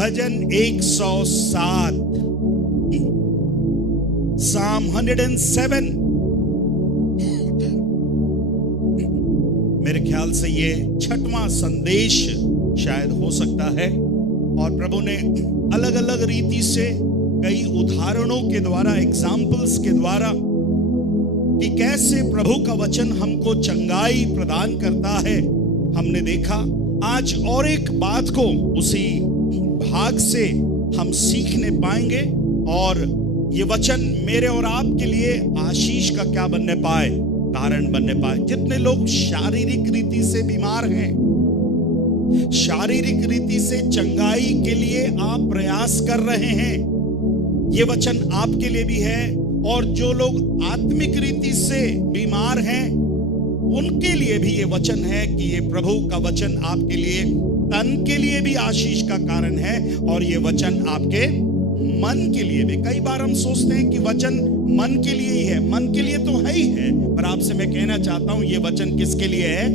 भजन 107, Psalm 107। मेरे ख्याल से ये 6वां संदेश शायद हो सकता है, और प्रभु ने अलग अलग रीति से कई उदाहरणों के द्वारा, एग्जाम्पल्स के द्वारा, कि कैसे प्रभु का वचन हमको चंगाई प्रदान करता है, हमने देखा। आज और एक बात को उसी भाग से हम सीखने पाएंगे, और ये वचन मेरे और आपके लिए आशीष का क्या बनने पाए, कारण बनने पाए। जितने लोग शारीरिक रीति से बीमार हैं, शारीरिक रीति से चंगाई के लिए आप प्रयास कर रहे हैं, ये वचन आपके लिए भी है। और जो लोग आत्मिक रीति से बीमार हैं, उनके लिए भी ये वचन है कि ये प्रभु का वचन आपके लिए, तन के लिए भी आशीष का कारण है, और ये वचन आपके मन के लिए भी। कई बार हम सोचते हैं कि वचन मन के लिए ही है, मन के लिए तो है ही है, पर आपसे मैं कहना चाहता हूं ये वचन किसके लिए है,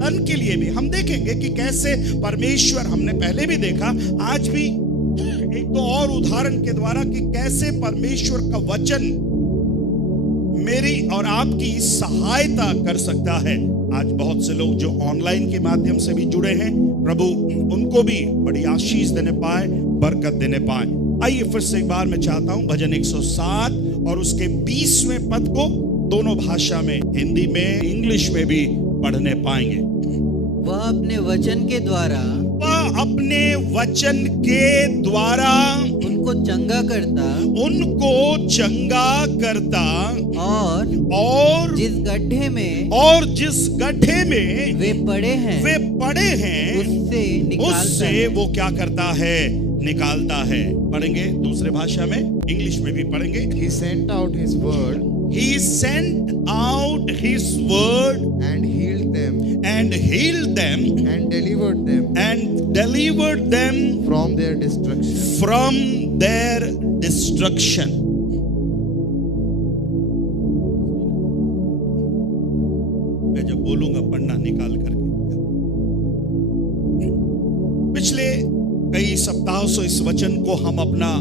तन के लिए भी। हम देखेंगे कि कैसे परमेश्वर, हमने पहले भी देखा, आज भी एक तो और उदाहरण के द्वारा, कि कैसे परमेश्वर का वचन मेरी और आपकी सहायता कर सकता है। आज बहुत से लोग जो ऑनलाइन के माध्यम से भी जुड़े हैं, प्रभु उनको भी बड़ी आशीष देने पाए, बरकत देने पाए। आइए फिर से एक बार मैं चाहता हूं भजन 107 और उसके 20वें पद को दोनों भाषा में, हिंदी में, इंग्लिश में भी पढ़ने पाएंगे। वह अपने वचन के द्वारा, वह अपने वचन के द्वारा उनको चंगा करता, उनको चंगा करता, और जिस गड्ढे में, जिस गड्ढे में वे पड़े हैं, उससे वो क्या करता है, निकालता है। पढ़ेंगे दूसरे भाषा में, इंग्लिश में भी पढ़ेंगे। He sent out his word, He sent out his word and healed them, and healed them, and delivered them, and delivered them from their destruction. from their destruction. मैं जब बोलूंगा पढ़ना निकाल करके। पिछले कई सप्ताहों से इस वचन को हम अपना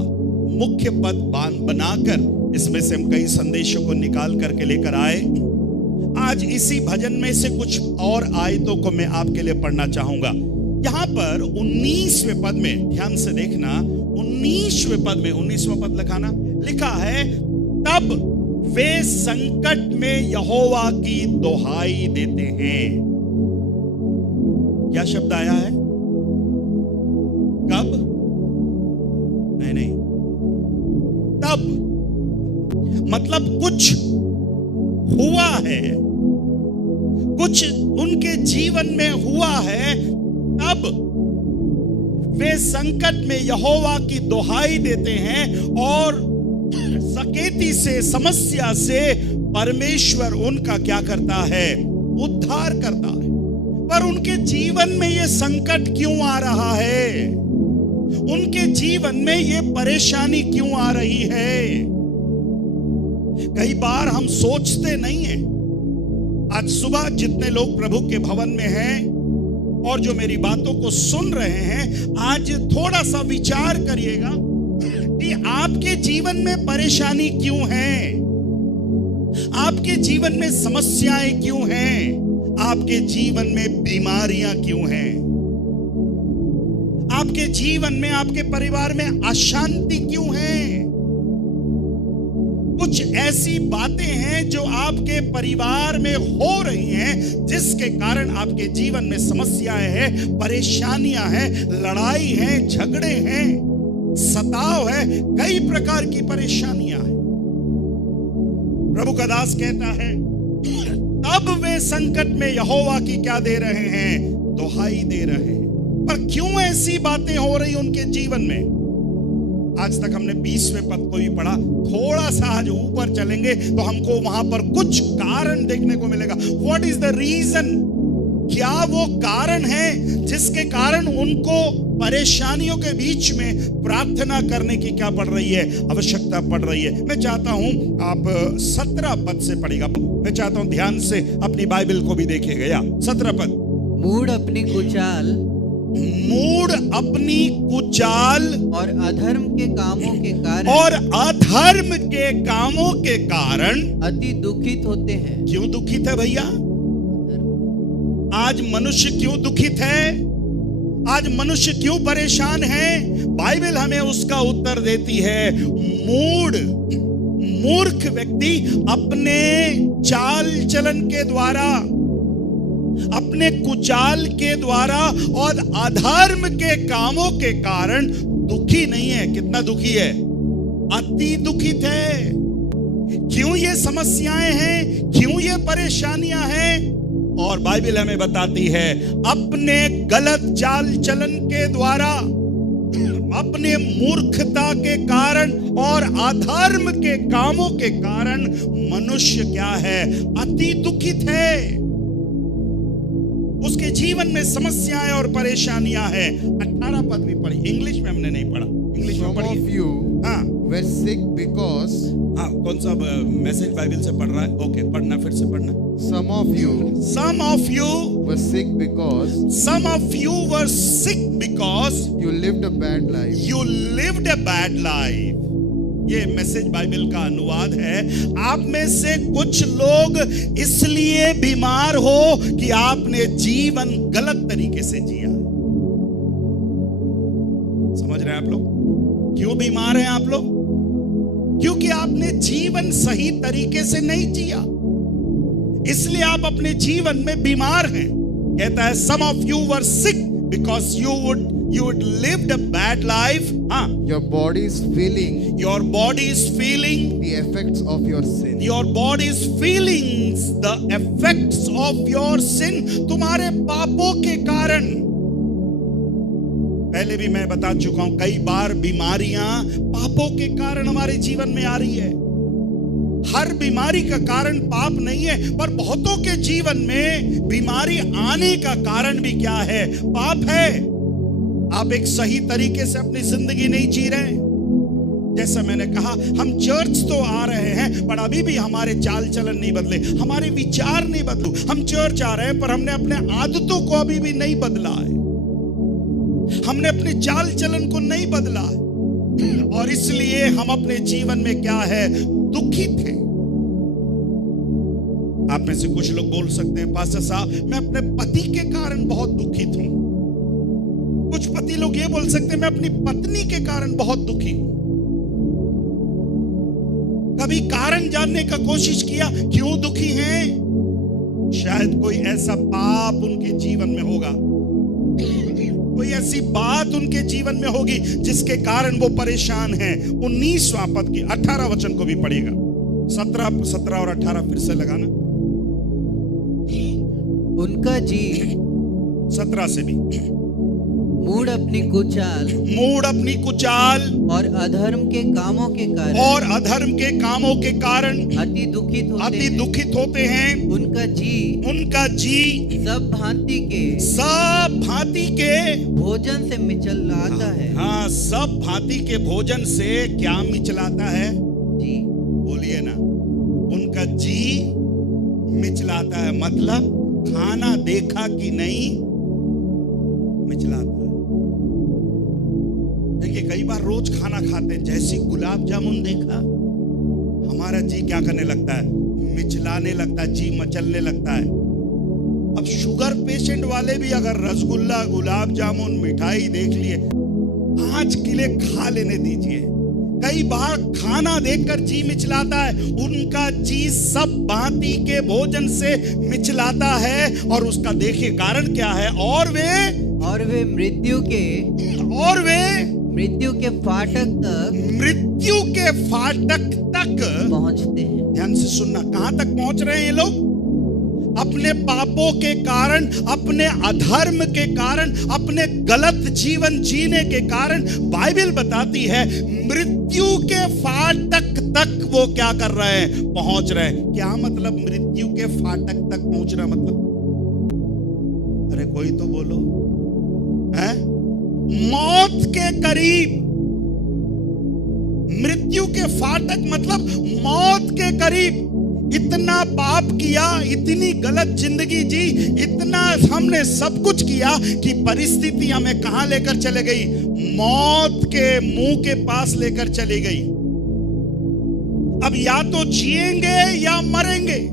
मुख्य पद बनाकर, इसमें से हम कई संदेशों को निकाल करके लेकर आए। आज इसी भजन में से कुछ और आयतों को मैं आपके लिए पढ़ना चाहूंगा। यहां पर 19वें पद में ध्यान से देखना, 19वें पद में, 19वां पद लिखा है, तब वे संकट में यहोवा की दोहाई देते हैं। क्या शब्द आया है? कब? नहीं, तब। मतलब कुछ हुआ है, कुछ उनके जीवन में हुआ है, तब वे संकट में यहोवा की दोहाई देते हैं, और सकेती से, समस्या से परमेश्वर उनका क्या करता है, उद्धार करता है। पर उनके जीवन में ये संकट क्यों आ रहा है, उनके जीवन में ये परेशानी क्यों आ रही है? कई बार हम सोचते नहीं हैं। आज सुबह जितने लोग प्रभु के भवन में हैं और जो मेरी बातों को सुन रहे हैं, आज थोड़ा सा विचार करिएगा कि आपके जीवन में परेशानी क्यों है, आपके जीवन में समस्याएं क्यों हैं, आपके जीवन में बीमारियां क्यों हैं, आपके जीवन में, आपके परिवार में अशांति क्यों है। कुछ ऐसी बातें हैं जो आपके परिवार में हो रही हैं, जिसके कारण आपके जीवन में समस्याएं हैं, परेशानियां हैं, लड़ाई है, झगड़े हैं, सताव है, कई प्रकार की परेशानियां हैं। प्रभु का दास कहता है, तब वे संकट में यहोवा की क्या दे रहे हैं, दोहाई दे रहे हैं। पर क्यों ऐसी बातें हो रही उनके जीवन में? आज तक हमने 20वें पद को ही पढ़ा, थोड़ा सा आज ऊपर चलेंगे तो हमको वहां पर कुछ कारण देखने को मिलेगा। What is the reason? क्या वो कारण है जिसके कारण उनको परेशानियों के बीच में प्रार्थना करने की क्या पड़ रही है, आवश्यकता पड़ रही है? मैं चाहता हूं आप 17 पद से पढ़ेगा। मैं चाहता हूं ध्यान से अपनी बाइबल को भी देखिएगा। 17 पद। मूढ़ अपनी कुचाल मूढ़ अपनी कुचाल और अधर्म के कामों के कारण और अधर्म के कामों के कारण अति दुखित होते हैं। क्यों दुखित है भैया? आज मनुष्य क्यों दुखित है? आज मनुष्य क्यों परेशान है? बाइबल हमें उसका उत्तर देती है। मूर्ख व्यक्ति अपने चाल चलन के द्वारा, अपने कुचाल के द्वारा और अधर्म के कामों के कारण दुखी नहीं है। कितना दुखी है? अति दुखित है। क्यों ये समस्याएं हैं? क्यों ये परेशानियां हैं? और बाइबल हमें बताती है, अपने गलत चाल चलन के द्वारा, अपने मूर्खता के कारण और अधर्म के कामों के कारण मनुष्य क्या है? अति दुखित है। उसके जीवन में समस्याएं और परेशानियां हैं। 18 पद भी पढ़ी, इंग्लिश में हमने नहीं पढ़ा, इंग्लिश में Some पढ़ी। of you हाँ were sick because हाँ, कौन सा मैसेज बाइबल से पढ़ रहा है? ओके, पढ़ना, फिर से पढ़ना। some of you Some of you were sick because were sick because you lived a bad life. you lived a bad life. ये मैसेज बाइबल का अनुवाद है। आप में से कुछ लोग इसलिए बीमार हो कि आपने जीवन गलत तरीके से जिया। समझ रहे हैं आप लोग? क्यों बीमार हैं आप लोग? क्योंकि आपने जीवन सही तरीके से नहीं जिया, इसलिए आप अपने जीवन में बीमार हैं। कहता है some of you were sick because you would lived a bad life. हाँ, Your body is feeling your body is feeling the effects of your sin. your body is feeling the effects of your sin. तुम्हारे पापों के कारण। पहले भी मैं बता चुका हूं, कई बार बीमारियां पापों के कारण हमारे जीवन में आ रही है। हर बीमारी का कारण पाप नहीं है, पर बहुतों के जीवन में बीमारी आने का कारण भी क्या है? पाप है। आप एक सही तरीके से अपनी जिंदगी नहीं जी रहे। जैसा मैंने कहा, हम चर्च तो आ रहे हैं, पर अभी भी हमारे चाल चलन नहीं बदले, हमारे विचार नहीं बदले। हम चर्च आ रहे हैं, पर हमने अपने आदतों को अभी भी नहीं बदला है, हमने अपने चाल चलन को नहीं बदला है, और इसलिए हम अपने जीवन में क्या है? दुखित है। आप में से कुछ लोग बोल सकते हैं, पास्टर साहब मैं अपने पति के कारण बहुत दुखित हूं। कुछ पति लोग ये बोल सकते हैं, मैं अपनी पत्नी के कारण बहुत दुखी हूं। कभी कारण जानने का कोशिश किया क्यों दुखी हैं? शायद कोई ऐसा पाप उनके जीवन में होगा, कोई ऐसी बात उनके जीवन में होगी जिसके कारण वो परेशान हैं। 19वां पद की 18 वचन को भी पढ़ेगा। 17 और 18 फिर से लगाना। उनका जी 17 से भी। मूढ़ अपनी कुचाल और अधर्म के कामों के कारण अति दुखित होते हैं। उनका जी सब भांति के भोजन से मिचलाता है। हाँ, सब भांति के भोजन से क्या मिचलाता है? जी बोलिए ना। उनका जी मिचलाता है, मतलब खाना देखा कि नहीं मिचलाता है। देखिए, कई बार रोज खाना खाते हैं, जैसी गुलाब जामुन देखा हमारा जी क्या करने लगता है? मिचलाने लगता है, जी मचलने लगता है। अब शुगर पेशेंट वाले भी अगर रसगुल्ला, गुलाब जामुन, मिठाई देख लिए, 5 किलो खा लेने दीजिए। कई बार खाना देखकर जी मिचलाता है। उनका जी सब भांति के भोजन से मिचलाता है, और उसका देखिए कारण क्या है? और वे मृत्यु के फाटक तक पहुंचते हैं। ध्यान से सुनना, कहां तक पहुंच रहे हैं ये लोग? अपने पापों के कारण, अपने अधर्म के कारण, अपने गलत जीवन जीने के कारण बाइबल बताती है मृत्यु के फाटक तक वो क्या कर रहे हैं? पहुंच रहे हैं। क्या मतलब मृत्यु के फाटक तक पहुंचना? मतलब अरे कोई तो बोलो, है? मौत के करीब। मृत्यु के फाटक मतलब मौत के करीब। इतना पाप किया, इतनी गलत जिंदगी जी, इतना हमने सब कुछ किया कि परिस्थिति हमें कहां लेकर चले गई? मौत के मुंह के पास लेकर चली गई। अब या तो जिएंगे या मरेंगे।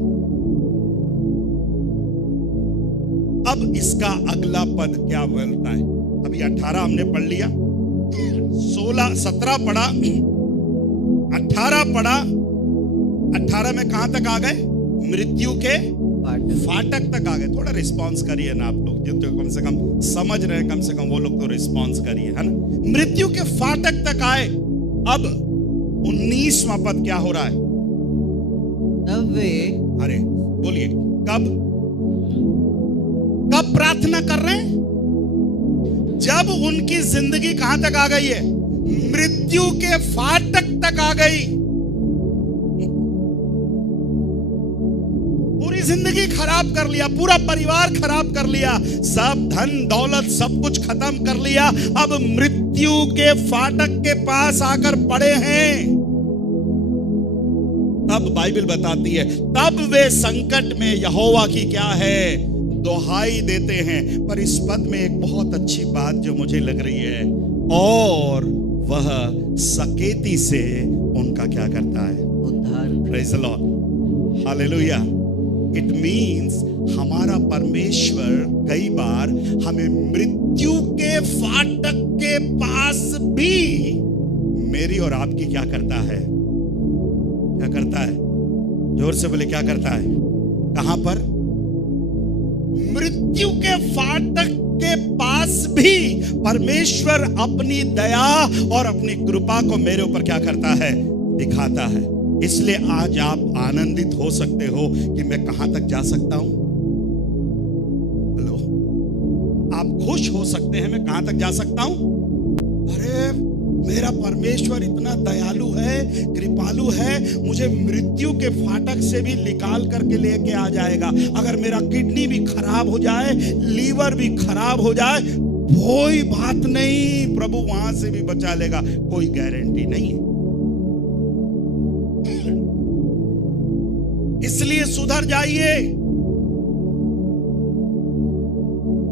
अब इसका अगला पद क्या बोलता है? अभी 18 हमने पढ़ लिया, 16 17 पढ़ा, 18 पढ़ा। 18 में कहां तक आ गए? मृत्यु के फाटक तक आ गए। थोड़ा रिस्पॉन्स करिए ना आप लोग, जो तो कम से कम समझ रहे हैं, कम से कम वो लोग तो रिस्पॉन्स करिए, है ना। मृत्यु के फाटक तक आए। अब 19वां पद क्या हो रहा है? तब वे, अरे बोलिए, कब प्रार्थना कर रहे हैं? जब उनकी जिंदगी कहां तक आ गई है? मृत्यु के फाटक तक आ गई। पूरी जिंदगी खराब कर लिया, पूरा परिवार खराब कर लिया, सब धन दौलत सब कुछ खत्म कर लिया। अब मृत्यु के फाटक के पास आकर पड़े हैं। तब बाइबल बताती है, तब वे संकट में यहोवा की क्या है? दुहाई देते हैं। पर इस पद में एक बहुत अच्छी बात जो मुझे लग रही है, और वह सकेती से उनका क्या करता है? उद्धार। Praise the Lord, hallelujah. It means हमारा परमेश्वर कई बार हमें मृत्यु के फाटक के पास भी मेरी और आपकी क्या करता है? क्या करता है? जोर से बोले, क्या करता है? कहां पर? मृत्यु के फाटक के पास भी परमेश्वर अपनी दया और अपनी कृपा को मेरे ऊपर क्या करता है? दिखाता है। इसलिए आज आप आनंदित हो सकते हो कि मैं कहां तक जा सकता हूं। हेलो, आप खुश हो सकते हैं, मैं कहां तक जा सकता हूं? अरे मेरा परमेश्वर इतना दयालु है, कृपालु है, मुझे मृत्यु के फाटक से भी निकाल करके लेके आ जाएगा। अगर मेरा किडनी भी खराब हो जाए, लीवर भी खराब हो जाए, कोई बात नहीं, प्रभु वहां से भी बचा लेगा। कोई गारंटी नहीं है। इसलिए सुधर जाइए।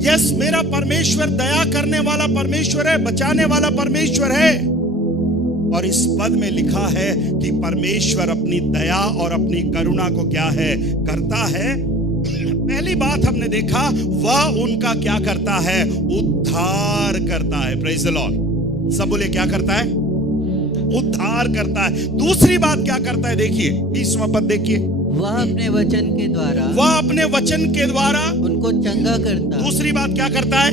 यस, मेरा परमेश्वर दया करने वाला परमेश्वर है, बचाने वाला परमेश्वर है। और इस पद में लिखा है कि परमेश्वर अपनी दया और अपनी करुणा को क्या है? करता है। पहली बात हमने देखा, वह उनका क्या करता है? उद्धार करता है। Praise the Lord. सब बोले, क्या करता है? उद्धार करता है। दूसरी बात क्या करता है? देखिए 20वां पद देखिए, वह अपने वचन के द्वारा, वह अपने वचन के द्वारा उनको चंगा करता। दूसरी बात क्या करता है?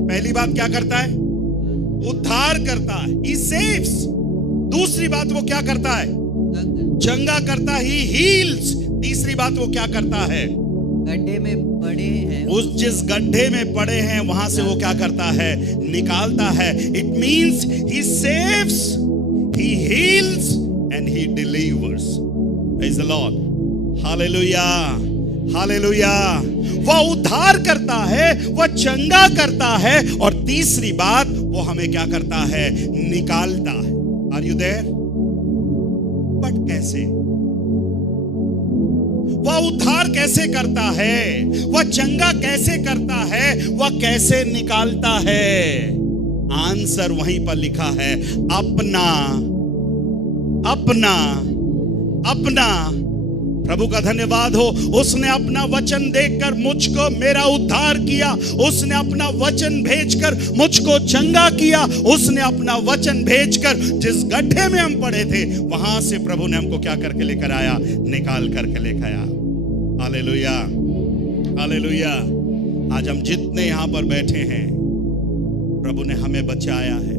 पहली बात क्या करता है? उद्धार करता है, he saves। दूसरी बात वो क्या करता है? चंगा करता, he heals। तीसरी बात वो क्या करता है? गड्ढे में पड़े हैं, उस जिस गड्ढे में पड़े हैं वहां से वो क्या करता है? निकालता है। It means he saves, he heals and he delivers। Praise the Lord, hallelujah, hallelujah। वह उद्धार करता है, वह चंगा करता है, और तीसरी बात वो हमें क्या करता है? निकालता है। Are you there? बट कैसे? वह उद्धार कैसे करता है? वह चंगा कैसे करता है? वह कैसे निकालता है? आंसर वहीं पर लिखा है, अपना अपना अपना। प्रभु का धन्यवाद हो, उसने अपना वचन देकर मुझको मेरा उद्धार किया। उसने अपना वचन भेजकर मुझको चंगा किया। उसने अपना वचन भेजकर जिस गड्ढे में हम पड़े थे वहां से प्रभु ने हमको क्या करके लेकर आया? निकाल करके लेकर आया। Hallelujah, hallelujah. आज हम जितने यहां पर बैठे हैं, प्रभु ने हमें बचाया है,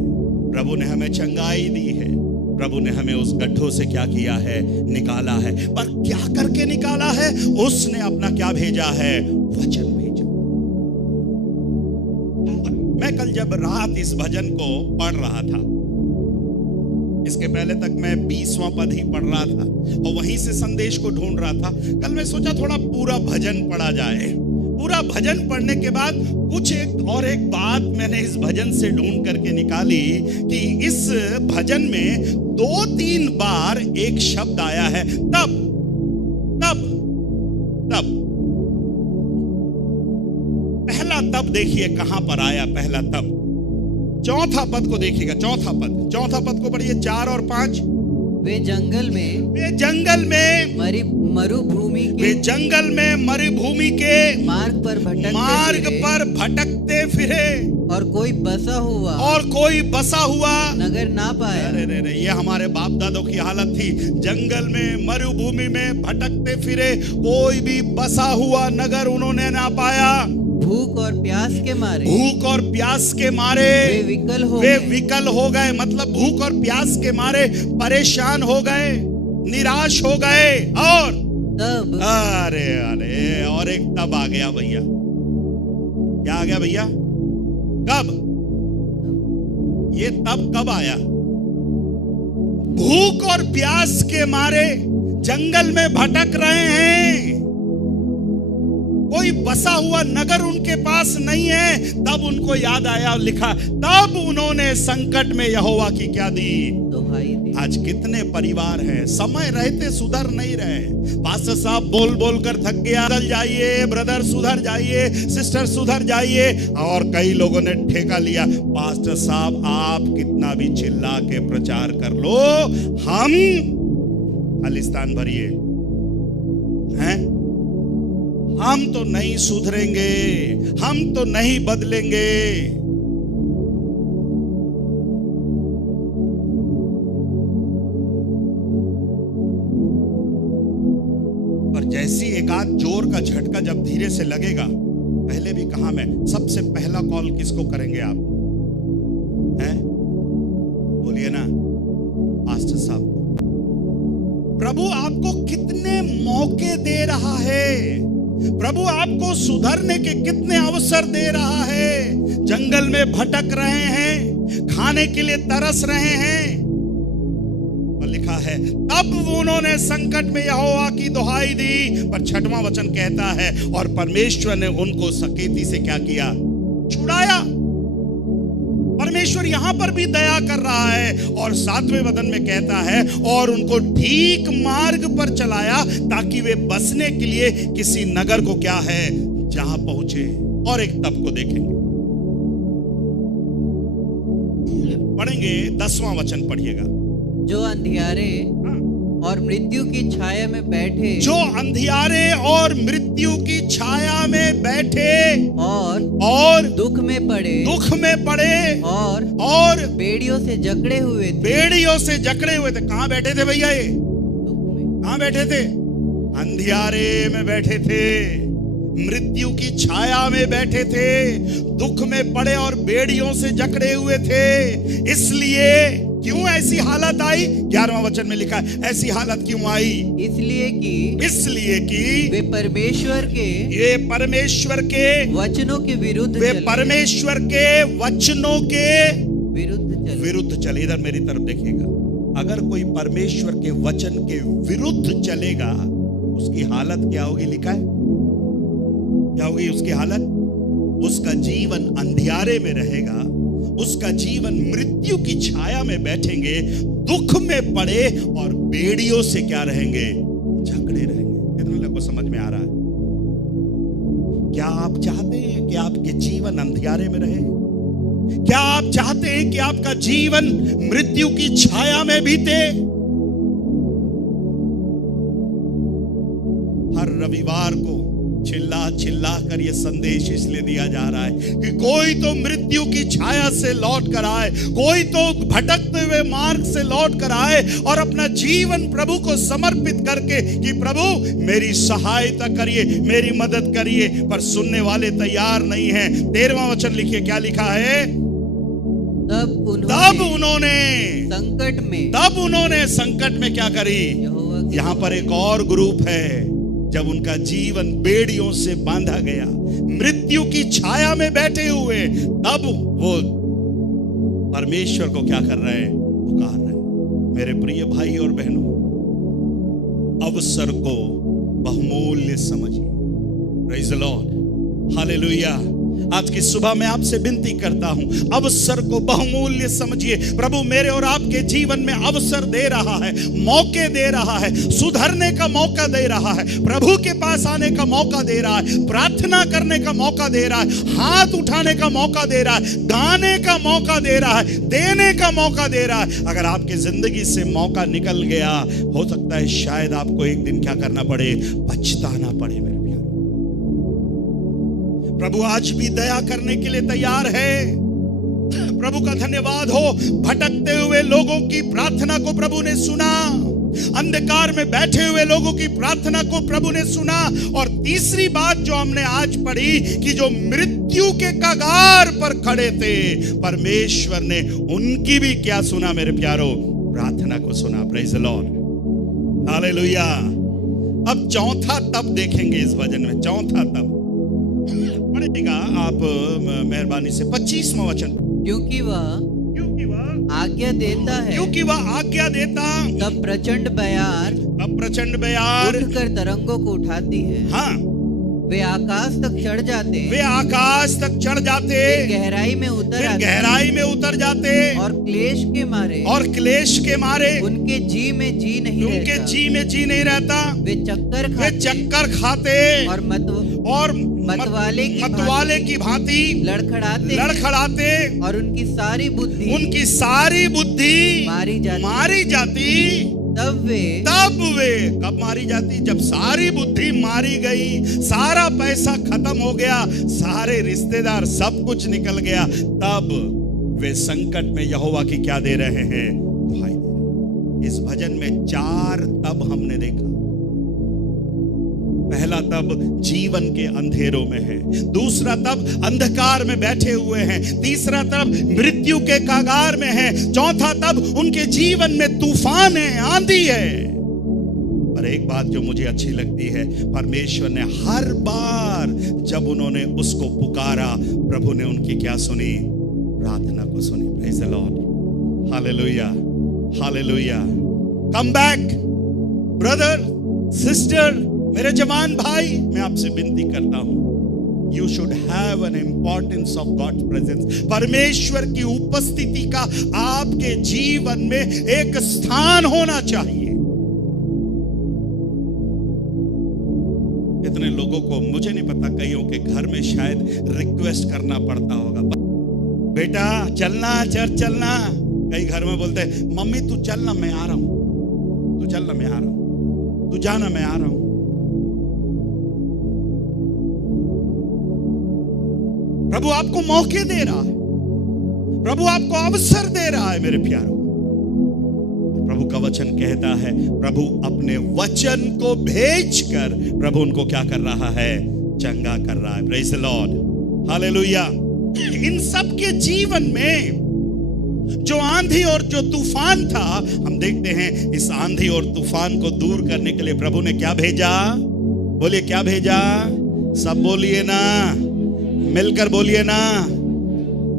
प्रभु ने हमें चंगाई दी है, प्रभु ने हमें उस गड्ढों से क्या किया है? निकाला है। पर क्या करके निकाला है? उसने अपना क्या भेजा है? वचन भेजा। मैं कल जब रात इस भजन को पढ़ रहा था, इसके पहले तक मैं 20वां पद ही पढ़ रहा था और वहीं से संदेश को ढूंढ रहा था। कल मैं सोचा थोड़ा पूरा भजन पढ़ा जाए। पूरा भजन पढ़ने के बाद कुछ एक बात मैंने इस भजन से ढूंढ करके निकाली कि इस भजन में 2-3 बार एक शब्द आया है, तब। देखिए कहां पर आया पहला तब। चौथा पद को देखिएगा, चौथा पद को पढ़िए, 4 और 5। वे जंगल में वे जंगल में मरुभूमि के मार्ग पर भटकते फिरे और कोई बसा हुआ नगर ना पाया। अरे ये हमारे बाप दादों की हालत थी। जंगल में मरुभूमि में भटकते फिरे, कोई भी बसा हुआ नगर उन्होंने ना पाया। भूख और प्यास के मारे वे विकल हो गए। मतलब भूख और प्यास के मारे परेशान हो गए, निराश हो गए। और तब अरे और एक तब आ गया भैया। क्या आ गया भैया? कब? ये तब कब आया? भूख और प्यास के मारे जंगल में भटक रहे हैं, कोई बसा हुआ नगर उनके पास नहीं है। तब उनको याद आया और लिखा, तब उन्होंने संकट में यहोवा की क्या दी? दुहाई दी। आज कितने परिवार हैं समय रहते सुधर नहीं रहे। पास्टर साहब बोल बोल कर थक गया, सुधर जाइए ब्रदर, सुधर जाइए सिस्टर, सुधर जाइए। और कई लोगों ने ठेका लिया, पास्टर साहब आप कितना भी चिल्ला के प्रचार कर लो, हम खालिस्तान भरिए हैं, हम तो नहीं सुधरेंगे, हम तो नहीं बदलेंगे। पर जैसी एक आध जोर का झटका जब धीरे से लगेगा, पहले भी कहा मैं, सबसे पहला कॉल किसको करेंगे आप? हैं? बोलिए ना, पास्टर साहब को। प्रभु आपको कितने मौके दे रहा है, प्रभु आपको सुधरने के कितने अवसर दे रहा है। जंगल में भटक रहे हैं, खाने के लिए तरस रहे हैं। और लिखा है, तब उन्होंने संकट में यहोवा की दुहाई दी। पर 6वां वचन कहता है, और परमेश्वर ने उनको सकेती से क्या किया? छुड़ाया। परमेश्वर यहां पर भी दया कर रहा है। और 7वें वचन में कहता है, और उनको ठीक मार्ग पर चलाया, ताकि वे बसने के लिए किसी नगर को क्या है, जहां पहुंचे। और एक तब को देखेंगे, पढ़ेंगे 10वां वचन पढ़िएगा। जो अंधियारे और मृत्यु की छाया में बैठे, जो अंधियारे और मृत्यु की छाया में बैठे, और दुख में पड़े और बेड़ियों से जकड़े हुए थे। कहां बैठे थे भैया? ये कहां बैठे थे? अंधियारे में बैठे थे, मृत्यु की छाया में बैठे थे, दुख में पड़े और बेड़ियों से जकड़े हुए थे। इसलिए क्यों ऐसी हालत आई? 11वां वचन में लिखा है, ऐसी हालत क्यों आई? इसलिए कि वे परमेश्वर के वचनों के विरुद्ध चले। इधर मेरी तरफ देखिएगा, अगर कोई परमेश्वर के वचन के विरुद्ध चलेगा, उसकी हालत क्या होगी? लिखा है क्या होगी उसकी हालत? उसका जीवन अंधियारे में रहेगा, उसका जीवन मृत्यु की छाया में बैठेंगे, दुख में पड़े और बेड़ियों से क्या रहेंगे? जकड़े रहेंगे। कितने लोगों को समझ में आ रहा है? क्या आप चाहते हैं कि आपके जीवन अंधियारे में रहे? क्या आप चाहते हैं कि आपका जीवन मृत्यु की छाया में बीते? हर रविवार को चिल्ला कर यह संदेश इसलिए दिया जा रहा है कि कोई तो मृत्यु की छाया से लौट कर आए, कोई तो भटकते हुए मार्ग से लौट कर आए और अपना जीवन प्रभु को समर्पित करके कि प्रभु मेरी सहायता करिए, मेरी मदद करिए। पर सुनने वाले तैयार नहीं हैं। 13वां वचन लिखिए, क्या लिखा है? तब उन्होंने संकट में क्या करी? यहां पर एक और ग्रुप है, जब उनका जीवन बेड़ियों से बांधा गया, मृत्यु की छाया में बैठे हुए, तब वो परमेश्वर को क्या कर रहे हैं? पुकार रहे हैं। मेरे प्रिय भाई और बहनों, अवसर को बहुमूल्य समझिए। Praise the Lord, hallelujah. आज की सुबह मैं आपसे विनती करता हूं, अवसर को बहुमूल्य समझिए। प्रभु मेरे और आपके जीवन में अवसर दे रहा है, मौके दे रहा है, सुधरने का मौका दे रहा है, प्रभु के पास आने का मौका दे रहा है, प्रार्थना करने का मौका दे रहा है, हाथ उठाने का मौका दे रहा है, गाने का मौका दे रहा है, देने का मौका दे रहा है। अगर आपकी जिंदगी से मौका निकल गया, हो सकता है शायद आपको एक दिन क्या करना पड़े, पछताना पड़े। मेरे प्यारे, प्रभु आज भी दया करने के लिए तैयार है। प्रभु का धन्यवाद हो, भटकते हुए लोगों की प्रार्थना को प्रभु ने सुना, अंधकार में बैठे हुए लोगों की प्रार्थना को प्रभु ने सुना। और तीसरी बात जो हमने आज पढ़ी कि जो मृत्यु के कगार पर खड़े थे, परमेश्वर ने उनकी भी क्या सुना मेरे प्यारो, प्रार्थना को सुना। Praise the Lord, hallelujah. अब चौथा तब देखेंगे इस वचन में, चौथा तब पढ़ेगा आप मेहरबानी से 25वां वचन। क्योंकि वह आज्ञा देता है, क्योंकि वह आज्ञा देता, तब प्रचंड बयार उठकर तरंगों को उठाती है। हाँ, वे आकाश तक चढ़ जाते, गहराई में उतर जाते और क्लेश के मारे उनके जी में जी नहीं रहता। वे चक्कर खाते और मतवाले की भांति लड़खड़ाते और उनकी सारी बुद्धि मारी जाती। तब वे कब मारी जाती, जब सारी बुद्धि मारी गई, सारा पैसा खत्म हो गया, सारे रिश्तेदार सब कुछ निकल गया, तब वे संकट में यहोवा की क्या दे रहे हैं, दुहाई दे रहे हैं। इस भजन में 4 तब हमने देखा। पहला तब जीवन के अंधेरों में है, दूसरा तब अंधकार में बैठे हुए हैं, तीसरा तब मृत्यु के कगार में है, चौथा तब उनके जीवन में तूफान है, आंधी है। पर एक बात जो मुझे अच्छी लगती है, परमेश्वर ने हर बार जब उन्होंने उसको पुकारा, प्रभु ने उनकी क्या सुनी, प्रार्थना को सुनी। Praise the Lord, hallelujah, hallelujah. Come back brother, sister, मेरे जवान भाई, मैं आपसे विनती करता हूं, you should have an importance of God's presence. परमेश्वर की उपस्थिति का आपके जीवन में एक स्थान होना चाहिए। कितने लोगों को, मुझे नहीं पता, कईयों के घर में शायद रिक्वेस्ट करना पड़ता होगा, बेटा चलना, चर्च चलना। कई घर में बोलते हैं, मम्मी तू चलना, मैं आ रहा हूं, तू चलना, मैं आ रहा हूं, तू जाना, मैं आ रहा हूं। प्रभु आपको मौके दे रहा है, प्रभु आपको अवसर दे रहा है मेरे प्यारों। प्रभु का वचन कहता है, प्रभु अपने वचन को भेजकर प्रभु उनको क्या कर रहा है, चंगा कर रहा है। Praise the Lord, hallelujah. इन सब के जीवन में जो आंधी और जो तूफान था, हम देखते हैं इस आंधी और तूफान को दूर करने के लिए प्रभु ने क्या भेजा, बोलिए क्या भेजा, सब बोलिए ना, मिलकर बोलिए ना।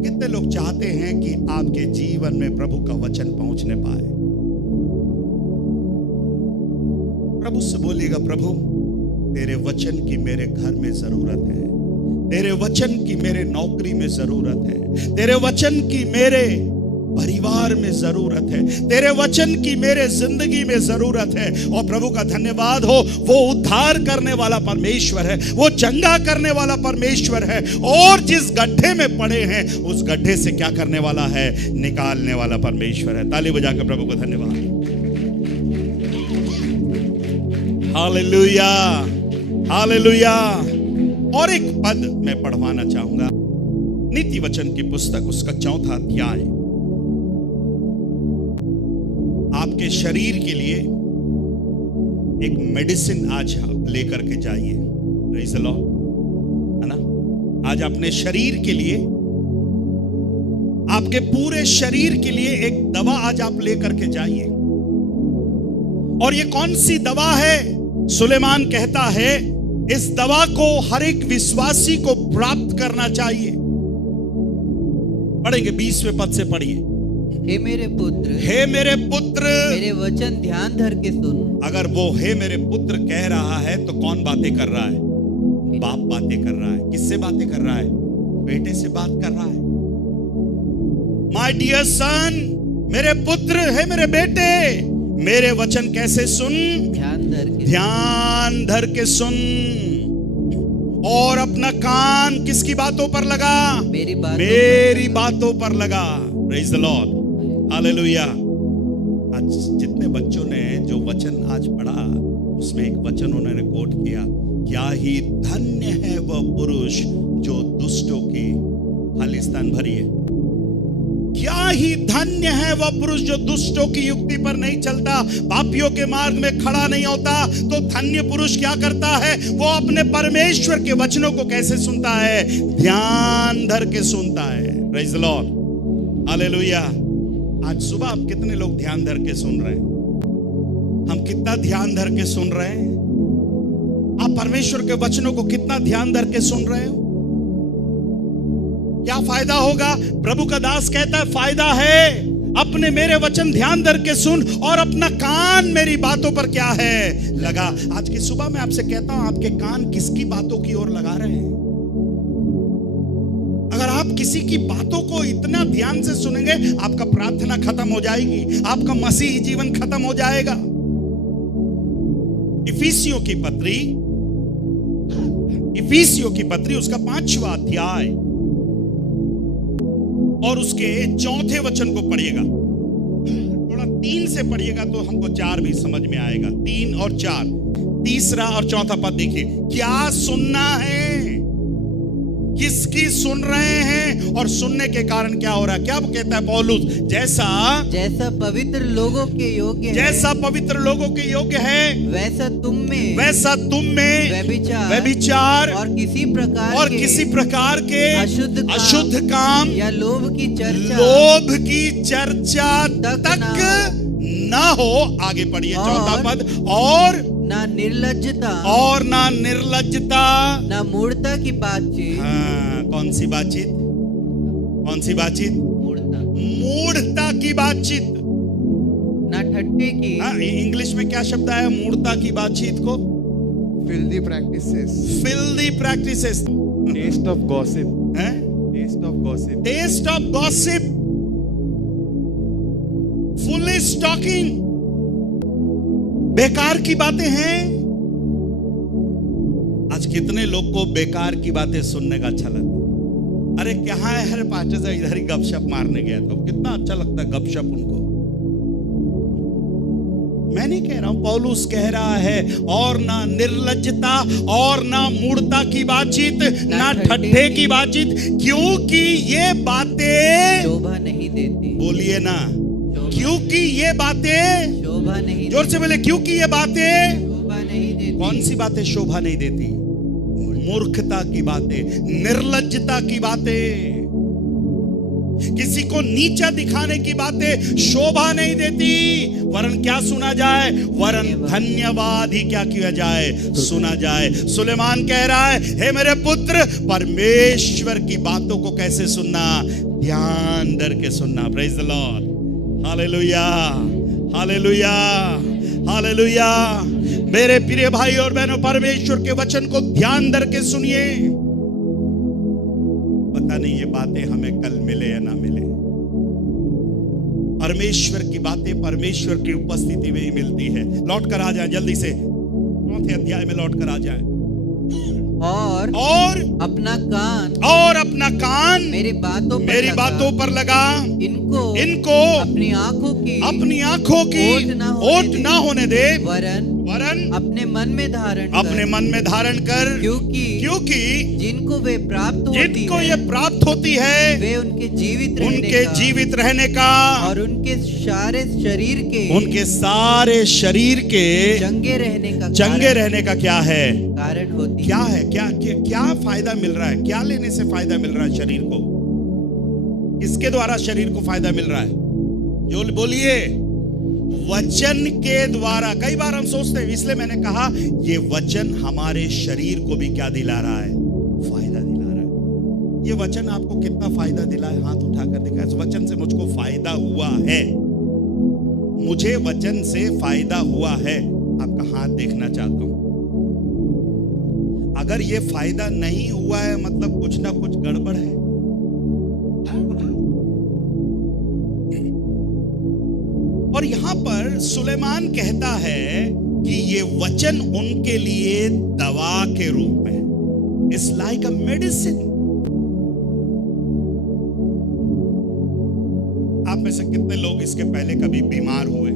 कितने लोग चाहते हैं कि आपके जीवन में प्रभु का वचन पहुंचने पाए? प्रभु से बोलिएगा, प्रभु तेरे वचन की मेरे घर में जरूरत है, तेरे वचन की मेरे नौकरी में जरूरत है, तेरे वचन की मेरे परिवार में जरूरत है, तेरे वचन की मेरे जिंदगी में जरूरत है। और प्रभु का धन्यवाद हो, वो उद्धार करने वाला परमेश्वर है, वो चंगा करने वाला परमेश्वर है, और जिस गड्ढे में पड़े हैं उस गड्ढे से क्या करने वाला है, निकालने वाला परमेश्वर है। ताली बजाकर प्रभु को धन्यवाद। Hallelujah, hallelujah. और एक पद मैं पढ़वाना चाहूंगा, नीति वचन की पुस्तक, उसका 4वां अध्याय। आपके शरीर के लिए एक मेडिसिन आज आप लेकर के जाइए। प्रेज़ द लॉर्ड, है ना। आज अपने शरीर के लिए, आपके पूरे शरीर के लिए एक दवा आज आप लेकर के जाइए। और ये कौन सी दवा है? सुलेमान कहता है इस दवा को हर एक विश्वासी को प्राप्त करना चाहिए। पढ़ेंगे 20वें पद से, पढ़िए। हे मेरे पुत्र, हे मेरे पुत्र, मेरे वचन ध्यान धर के सुन। अगर वो हे मेरे पुत्र कह रहा है तो कौन बातें कर रहा है? बाप बातें कर रहा है। किससे बातें कर रहा है? बेटे से बात कर रहा है। माय डियर सन, मेरे पुत्र है, मेरे बेटे, मेरे वचन कैसे सुन, ध्यान धर के सुन, और अपना कान किसकी बातों पर लगा, मेरी बातों पर लगा। Praise the Lord, hallelujah. आज जितने बच्चों ने जो वचन आज पढ़ा, उसमें एक वचन उन्होंने कोट किया, क्या ही धन्य है वह पुरुष जो दुष्टों की खालिस्तान भरी है। क्या ही धन्य है वह पुरुष जो दुष्टों की युक्ति पर नहीं चलता, पापियों के मार्ग में खड़ा नहीं होता। तो धन्य पुरुष क्या करता है, वो अपने परमेश्वर के वचनों को कैसे सुनता है, ध्यान धर के सुनता है। Praise the Lord, hallelujah. आज सुबह आप कितने लोग ध्यान धर के सुन रहे हैं? हम कितना ध्यान धर के सुन रहे हैं? आप परमेश्वर के वचनों को कितना ध्यान धर के सुन रहे हो? क्या फायदा होगा? प्रभु का दास कहता है, फायदा है, अपने मेरे वचन ध्यान धर के सुन और अपना कान मेरी बातों पर क्या है, लगा। आज की सुबह मैं आपसे कहता हूं, आपके कान किसकी बातों की ओर लगा रहे हैं? अगर आप किसी की बातों को इतना ध्यान से सुनेंगे, आपका प्रार्थना खत्म हो जाएगी, आपका मसीही जीवन खत्म हो जाएगा। इफिसियों की पत्री उसका 5वां अध्याय और उसके 4थे वचन को पढ़िएगा। थोड़ा 3 से पढ़िएगा तो हमको 4 भी समझ में आएगा। 3 और 4, तीसरा और चौथा पद देखिए। क्या सुनना है, किसकी सुन रहे हैं, और सुनने के कारण क्या हो रहा है? क्या कहता है पौलुस? जैसा पवित्र लोगों के योग्य है, जैसा पवित्र लोगों के योग्य है, वैसा तुम में व्यभिचार और किसी प्रकार के अशुद्ध काम या लोभ की चर्चा तक न हो। आगे पढ़िए, चौथा पद। और ना निर्लज्जता, ना मूढ़ता की बातचीत। हाँ, कौन सी बातचीत? मूढ़ता की बातचीत, ना ठट्ठे की। हाँ, इंग्लिश में क्या शब्द है मूढ़ता की बातचीत को? filthy practices, taste of gossip, foolish talking, बेकार की बातें हैं। आज कितने लोग को बेकार की बातें सुनने का अच्छा लगता है। अरे क्या है, हर पास्टर से इधर ही गपशप मारने गया तो कितना अच्छा लगता है गपशप उनको। मैं नहीं कह रहा हूं, पौलुस कह रहा है, और ना निर्लज्जता और ना मूढ़ता की बातचीत, ना ठट्ठे की बातचीत, क्योंकि ये बातें शोभा नहीं देती। बोलिए ना, क्योंकि ये बातें शोभा नहीं, जोर से बोले, क्योंकि ये बातें शोभा नहीं देती। कौन सी बातें शोभा नहीं देती? मूर्खता की बातें, निर्लज्जता की बातें, किसी को नीचा दिखाने की बातें शोभा नहीं देती। वरन क्या सुना जाए? वरन धन्यवाद ही क्या किया जाए? सुना जाए। सुलेमान कह रहा है, हे मेरे पुत्र, परमेश्वर की बातों को कैसे सुनना? ध्यान धर के सुनना। Praise the Lord, hallelujah, hallelujah, hallelujah. मेरे प्रिय भाई और बहनों, परमेश्वर के वचन को ध्यान धर के सुनिए। पता नहीं ये बातें हमें कल मिले या ना मिले। परमेश्वर की बातें परमेश्वर की उपस्थिति में ही मिलती है। लौट कर आ जाए जल्दी से, 4थे अध्याय में लौट कर आ जाए। और अपना कान मेरी बातों पर लगा। इनको अपनी आंखों की ओट ना होने दे, वरन अपने मन में धारण कर, क्योंकि जिनको ये प्राप्त होती है, वे उनके जीवित रहने का और उनके सारे शरीर के चंगे रहने का क्या है? कारण होती क्या है? क्या फायदा मिल रहा है? क्या लेने से फायदा मिल रहा है शरीर को? किसके द्वारा शरीर को फायदा मिल रहा है? जो बोलिए, वचन के द्वारा। कई बार हम सोचते हैं, इसलिए मैंने कहा ये वचन हमारे शरीर को भी क्या दिला रहा है? फायदा दिला रहा है। ये वचन आपको कितना फायदा दिला है? हाथ उठाकर दिखा। इस वचन से मुझको फायदा हुआ है, मुझे वचन से फायदा हुआ है। आपका हाथ देखना चाहता हूं। अगर ये फायदा नहीं हुआ है मतलब कुछ ना कुछ गड़बड़ है। और यहां पर सुलेमान कहता है कि ये वचन उनके लिए दवा के रूप में, इट्स लाइक अ मेडिसिन। आप में से कितने लोग इसके पहले कभी बीमार हुए?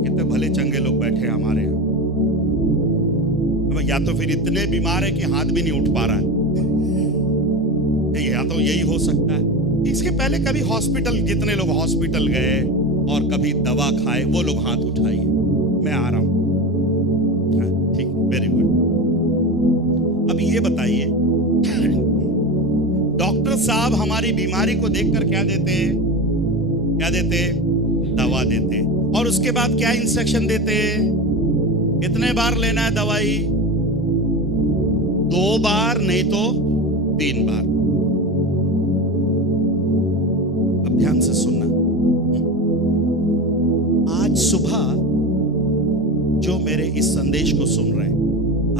कितने भले चंगे लोग बैठे हैं हमारे यहाँ। या तो फिर इतने बीमार है कि हाथ भी नहीं उठ पा रहा है, या तो यही हो सकता है। इसके पहले कभी हॉस्पिटल, जितने लोग हॉस्पिटल गए और कभी दवा खाए वो लोग हाथ उठाइए। मैं आ रहा हूं। ठीक, वेरी गुड। अब ये बताइए, डॉक्टर साहब हमारी बीमारी को देखकर क्या देते? दवा देते। और उसके बाद क्या इंस्ट्रक्शन देते? कितने बार लेना है दवाई? 2 बार, नहीं तो 3 बार। अब ध्यान से सुनना। आज सुबह जो मेरे इस संदेश को सुन रहे हैं,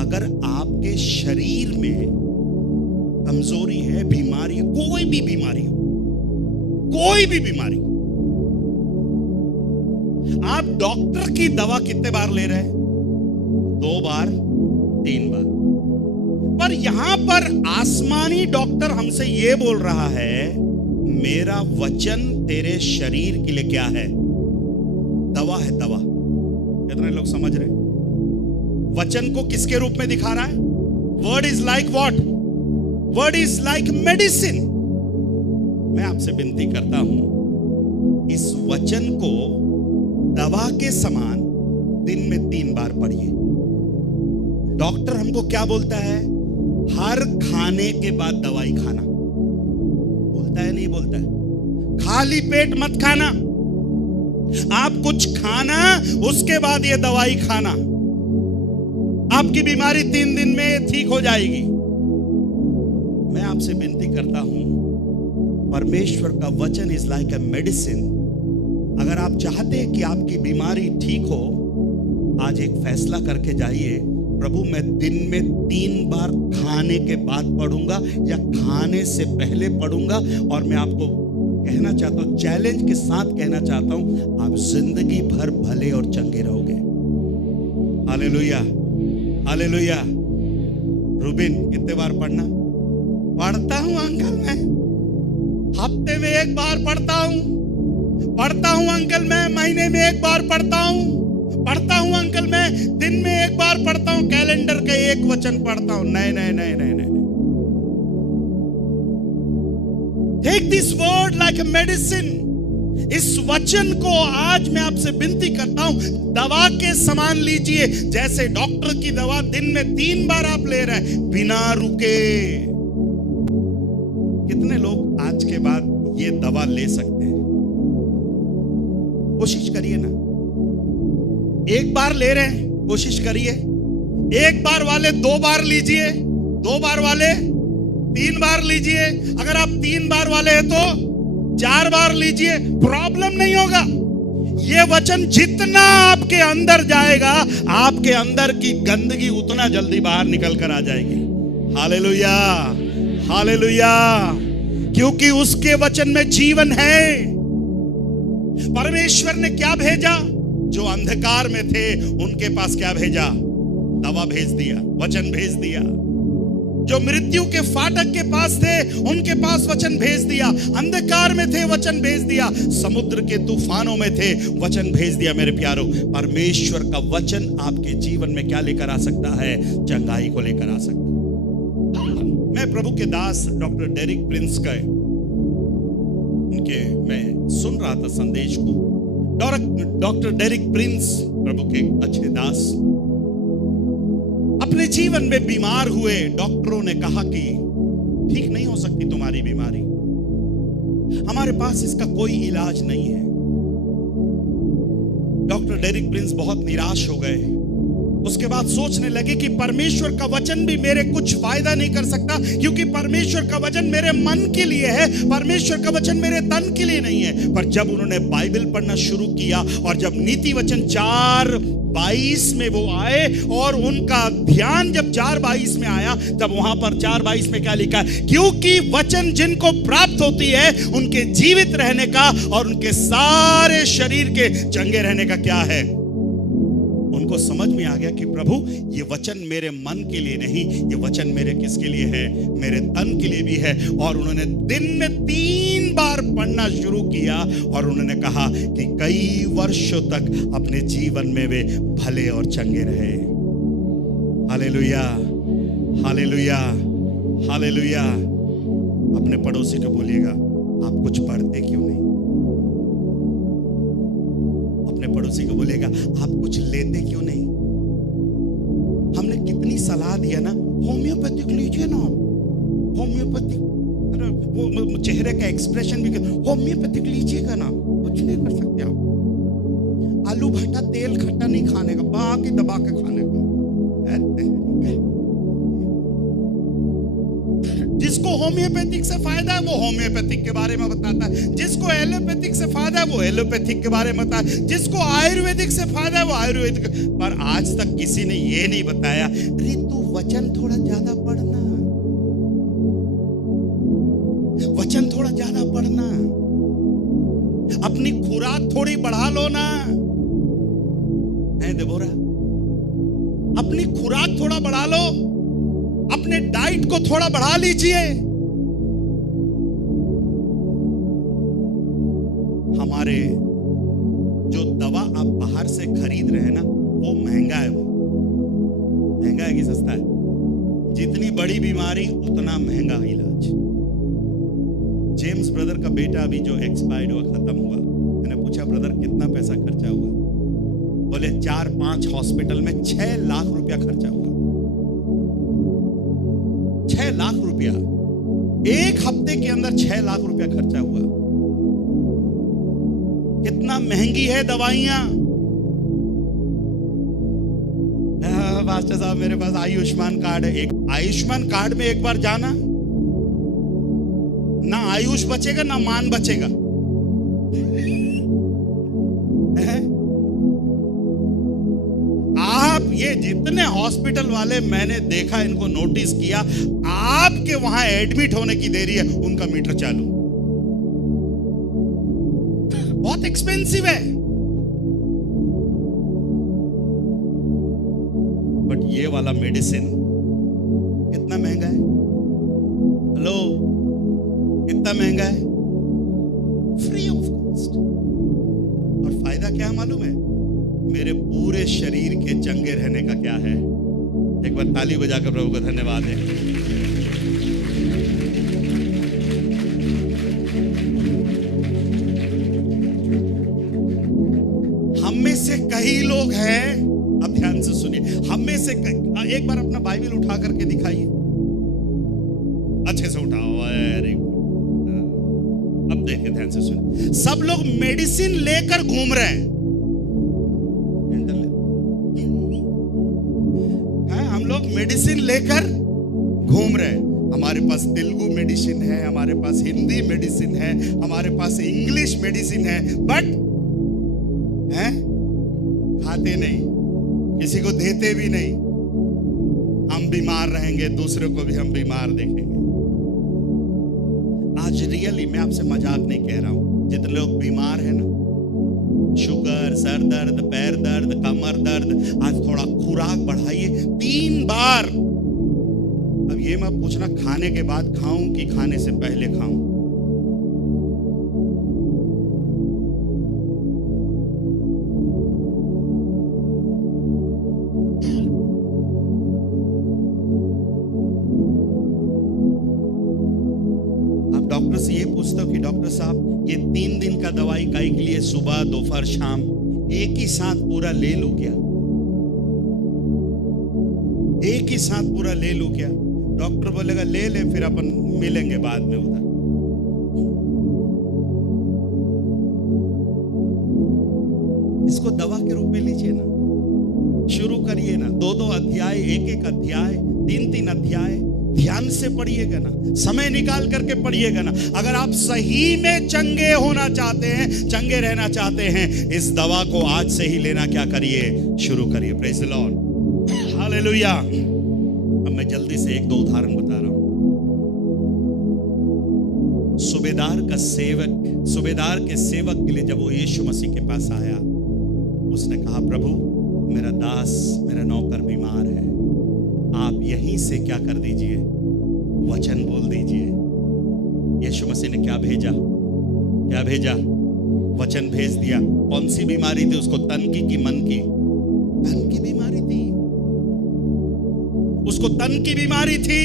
अगर आपके शरीर में कमजोरी है, बीमारी, कोई भी बीमारी हो, आप डॉक्टर की दवा कितने बार ले रहे हैं? 2 बार, 3 बार। पर यहां पर आसमानी डॉक्टर हमसे यह बोल रहा है, मेरा वचन तेरे शरीर के लिए क्या है? दवा है, दवा। कितने लोग समझ रहे? वचन को किसके रूप में दिखा रहा है? Word is like what? Word is like medicine. मैं आपसे विनती करता हूं, इस वचन को दवा के समान दिन में 3 बार पढ़िए। डॉक्टर हमको क्या बोलता है? हर खाने के बाद दवाई खाना बोलता है, नहीं बोलता है? खाली पेट मत खाना, आप कुछ खाना, उसके बाद ये दवाई खाना। आपकी बीमारी 3 दिन में ठीक हो जाएगी। मैं आपसे विनती करता हूं, परमेश्वर का वचन इज लाइक अ मेडिसिन। अगर आप चाहते हैं कि आपकी बीमारी ठीक हो, आज एक फैसला करके जाइए, प्रभु मैं दिन में 3 बार खाने के बाद पढ़ूंगा या खाने से पहले पढ़ूंगा। और मैं आपको कहना चाहता हूं, चैलेंज के साथ कहना चाहता हूं, आप जिंदगी भर भले और चंगे रहोगे। Hallelujah, hallelujah. रूबिन, कितने बार पढ़ना? पढ़ता हूं अंकल, मैं हफ्ते में 1 बार पढ़ता हूं अंकल, मैं महीने में 1 बार पढ़ता हूं अंकल, मैं दिन में 1 बार पढ़ता हूं, कैलेंडर का 1 वचन पढ़ता हूं। नहीं। Take this word like a medicine. इस वचन को आज मैं आपसे विनती करता हूं, दवा के समान लीजिए। जैसे डॉक्टर की दवा दिन में 3 बार आप ले रहे हैं बिना रुके। कितने लोग आज के बाद ये दवा ले सकते हैं? कोशिश करिए ना। 1 बार ले रहे हैं, कोशिश करिए। 1 बार वाले 2 बार लीजिए, 2 बार वाले 3 बार लीजिए। अगर आप 3 बार वाले हैं तो 4 बार लीजिए, प्रॉब्लम नहीं होगा। ये वचन जितना आपके अंदर जाएगा, आपके अंदर की गंदगी उतना जल्दी बाहर निकल कर आ जाएगी। Hallelujah, hallelujah. क्योंकि उसके वचन में जीवन है। परमेश्वर ने क्या भेजा? जो अंधकार में थे उनके पास क्या भेजा? दवा भेज दिया, वचन भेज दिया। जो मृत्यु के फाटक के पास थे उनके पास वचन भेज दिया। अंधकार में थे, वचन भेज दिया। समुद्र के तूफानों में थे, वचन भेज दिया। मेरे प्यारों, परमेश्वर का वचन आपके जीवन में क्या लेकर आ सकता है? चंगाई को लेकर आ सकता है। मैं प्रभु के दास डॉक्टर डेरिक प्रिंस का मैं सुन रहा था संदेश को। डॉक्टर डेरिक प्रिंस प्रभु के अच्छे दास अपने जीवन में बीमार हुए। डॉक्टरों ने कहा कि ठीक नहीं हो सकती तुम्हारी बीमारी, हमारे पास इसका कोई इलाज नहीं है। डॉक्टर डेरिक प्रिंस बहुत निराश हो गए। उसके बाद सोचने लगे कि परमेश्वर का वचन भी मेरे कुछ फायदा नहीं कर सकता, क्योंकि परमेश्वर का वचन मेरे मन के लिए है, परमेश्वर का वचन मेरे तन के लिए नहीं है। पर जब उन्होंने बाइबल पढ़ना शुरू किया और जब नीति वचन 4:22 में वो आए और उनका ध्यान जब 4:22 में आया, तब वहां पर 4:22 में क्या लिखा है? क्योंकि वचन जिनको प्राप्त होती है उनके जीवित रहने का और उनके सारे शरीर के चंगे रहने का क्या है। उनको समझ में आ गया कि प्रभु ये वचन मेरे मन के लिए नहीं, ये वचन मेरे किसके लिए है? मेरे तन के लिए भी है। और उन्होंने दिन में 3 बार पढ़ना शुरू किया और उन्होंने कहा कि कई वर्षों तक अपने जीवन में वे भले और चंगे रहे। Hallelujah, hallelujah, hallelujah. अपने पड़ोसी को बोलिएगा, आप कुछ पढ़ते क्यों नहीं? अपने पड़ोसी को बोलेगा, आप कुछ लेते क्यों नहीं? हमने कितनी सलाह दिया ना, होम्योपैथिक लीजिए ना, होम्योपैथिक। वो चेहरे का एक्सप्रेशन भी, होम्योपैथिक लीजिएगा ना, कुछ नहीं कर सकते आप। आलू भट्टा तेल खट्टा नहीं खाने का, बाकी दबा के खाने का। जिसको होम्योपैथिक से फायदा है वो होम्योपैथिक के बारे में बताता है, जिसको एलोपैथिक से फायदा है वो एलोपैथिक के बारे में बताता है, जिसको आयुर्वेदिक से फायदा है वो आयुर्वेदिक। पर आज तक किसी ने ये नहीं बताया, ऋतु वचन थोड़ा ज्यादा पढ़ना, वचन थोड़ा ज्यादा पढ़ना, अपनी खुराक थोड़ी बढ़ा लो ना। है देबोरा, अपनी खुराक थोड़ा बढ़ा लो, अपने डाइट को थोड़ा बढ़ा लीजिए। हमारे जो दवा आप बाहर से खरीद रहे हैं ना, वो महंगा है। वो महंगा है कि सस्ता है? जितनी बड़ी बीमारी उतना महंगा इलाज। जेम्स ब्रदर का बेटा अभी जो एक्सपायर्ड हुआ, खत्म हुआ, मैंने पूछा ब्रदर कितना पैसा खर्चा हुआ? बोले 4-5 हॉस्पिटल में 6 लाख रुपया खर्चा हुआ। 6 लाख रुपया एक हफ्ते के अंदर 6 लाख रुपया खर्चा हुआ। कितना महंगी है दवाइयां। मास्टर साहब मेरे पास आयुष्मान कार्ड है। एक आयुष्मान कार्ड में एक बार जाना, ना आयुष बचेगा ना मान बचेगा। आप ये जितने हॉस्पिटल वाले मैंने देखा, इनको नोटिस किया, आपके वहां एडमिट होने की देरी है, उनका मीटर चालू। बहुत एक्सपेंसिव है। बट ये वाला मेडिसिन कितना महंगा है? हेलो, कितना महंगा है? Free of cost. और फायदा क्या है मालूम है? मेरे पूरे शरीर के चंगे रहने का क्या है? एक बार ताली बजाकर प्रभु को धन्यवाद है। हम में से कई लोग हैं, अब ध्यान से सुनिए, हम में से एक बार अपना बाइबल उठा करके दिखाइए, अच्छे से उठाओ। Very good. अब देखिए, ध्यान से सुनिए। सब लोग मेडिसिन लेकर घूम रहे हैं। हम लोग मेडिसिन लेकर घूम रहे हैं। हमारे पास तेलुगु मेडिसिन है, हमारे पास हिंदी मेडिसिन है, हमारे पास इंग्लिश मेडिसिन है, बट हैं खाते नहीं, किसी को देते भी नहीं। हम बीमार रहेंगे, दूसरों को भी हम बीमार देखेंगे। आज रियली मैं आपसे मजाक नहीं कह रहा हूं, जितने लोग बीमार हैं ना, शुगर, सर दर्द, पैर दर्द, कमर दर्द, आज थोड़ा खुराक बढ़ाइए 3 बार। अब ये मत पूछना खाने के बाद खाऊं कि खाने से पहले खाऊं। आप डॉक्टर से ये पूछते हो कि डॉक्टर साहब ये 3 दिन का दवाई काहे के लिए, सुबह दोपहर शाम एक ही साथ पूरा ले लूं क्या? एक ही साथ पूरा ले लूं क्या? डॉक्टर बोलेगा ले ले, फिर अपन मिलेंगे बाद में उधर। इसको दवा के रूप में लीजिए ना। शुरू करिए ना, 2-2 अध्याय, 1-1 अध्याय, 3-3 अध्याय ध्यान से पढ़िएगा ना, समय निकाल करके पढ़िएगा ना। अगर आप सही में चंगे होना चाहते हैं, चंगे रहना चाहते हैं, इस दवा को आज से ही लेना क्या करिए, शुरू करिए। Praise the Lord, hallelujah. अब मैं जल्दी से 1-2 उदाहरण बता रहा हूं। सूबेदार के सेवक के लिए जब वो यीशु मसीह के पास आया, उसने कहा, प्रभु मेरा दास, मेरा नौकर बीमार है, आप यहीं से क्या कर दीजिए, वचन बोल दीजिए। यीशु मसीह ने क्या भेजा, वचन भेज दिया। कौन सी बीमारी थी उसको, तन की मन की? तन की बीमारी थी, उसको तन की बीमारी थी।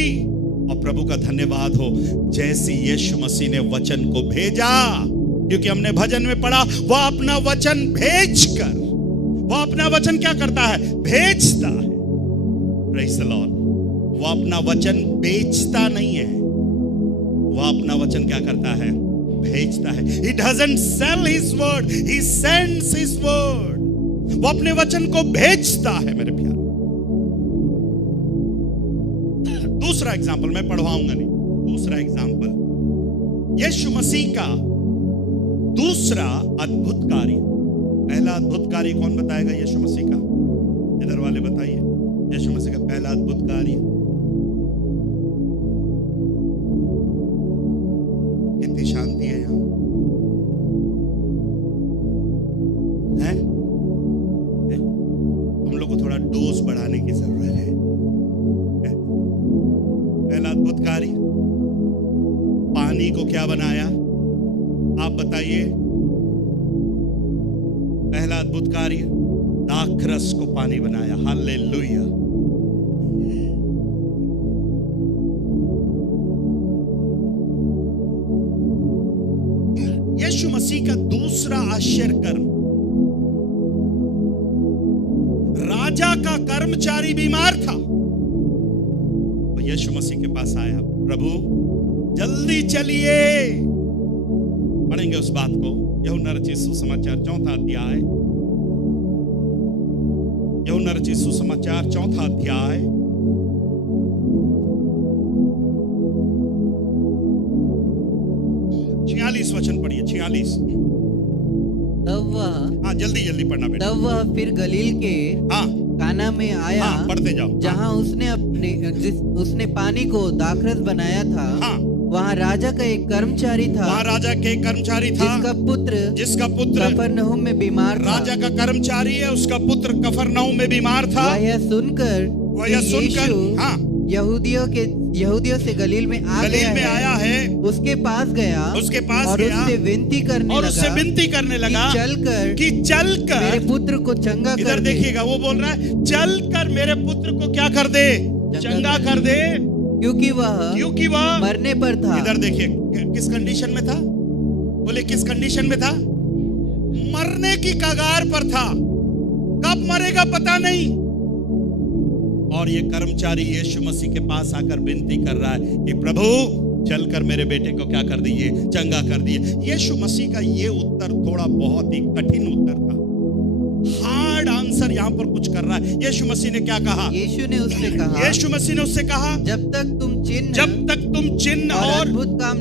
और प्रभु का धन्यवाद हो, जैसे यीशु मसीह ने वचन को भेजा, क्योंकि हमने भजन में पढ़ा, वह अपना वचन भेजकर, वह अपना वचन क्या करता है, भेजता है। Praise the Lord. वो अपना वचन बेचता नहीं है, वो अपना वचन क्या करता है, भेजता है। He doesn't sell his word, he sends his word। वो अपने वचन को भेजता है मेरे प्यारे। दूसरा एग्जाम्पल मैं पढ़वाऊंगा नहीं, दूसरा एग्जाम्पल यीशु मसीह का दूसरा अद्भुत कार्य। पहला अद्भुत कार्य कौन बताएगा, यीशु मसीह का? इधर वाले बताइए, यीशु मसीह का पहला अद्भुत कार्य। कितनी शांति है यहां, है? तुम लोग को थोड़ा डोज बढ़ाने की जरूरत है। पहला अद्भुत कार्य, पानी को क्या बनाया, आप बताइए? पहला अद्भुत कार्य, दाखरस को पानी बनाया। हालेलुया। यीशु मसीह का दूसरा आश्चर्य कर्म, राजा का कर्मचारी बीमार था, तो यीशु मसीह के पास आया, प्रभु जल्दी चलिए। पढ़ेंगे उस बात को, यूहन्ना रचित सुसमाचार 4 अध्याय, यूहन्ना रचित सुसमाचार 4 अध्याय 46 वचन पढ़िए। 46। तब वह, हाँ जल्दी पढ़ना बेटा। तब वह फिर गलील के हाँ काना में आया, हाँ पढ़ते जाओ, जहाँ उसने पानी को दाखरस बनाया था। हाँ वहाँ राजा का एक कर्मचारी था, वहाँ राजा के एक कर्मचारी था, जिसका पुत्र कफरनहूम में बीमार था। राजा का कर्मचारी है, उसका पुत्र कफरनहूम में बीमार था। वह यह सुनकर हाँ यहूदियों से गलील में आया है, उसके पास गया और उससे विनती करने लगा कि चलकर मेरे पुत्र को चंगा कर दे। इधर देखिएगा, वो बोल रहा है चलकर मेरे पुत्र को क्या कर दे, चंगा कर दे, क्योंकि वह मरने पर था। इधर देखिए किस कंडीशन में था, बोले किस कंडीशन में था, मरने की कगार पर था, कब मरेगा पता नहीं। और ये कर्मचारी यीशु मसीह के पास आकर विनती कर रहा है कि प्रभु चलकर मेरे बेटे को क्या कर दीजिए, चंगा कर दिए। यीशु मसीह का ये उत्तर थोड़ा बहुत ही कठिन उत्तर था, हार्ड आंसर यहाँ पर कुछ कर रहा है। यीशु मसीह ने क्या कहा, यीशु मसीह ने उससे कहा, जब तक तुम चिन्ह और अद्भुत काम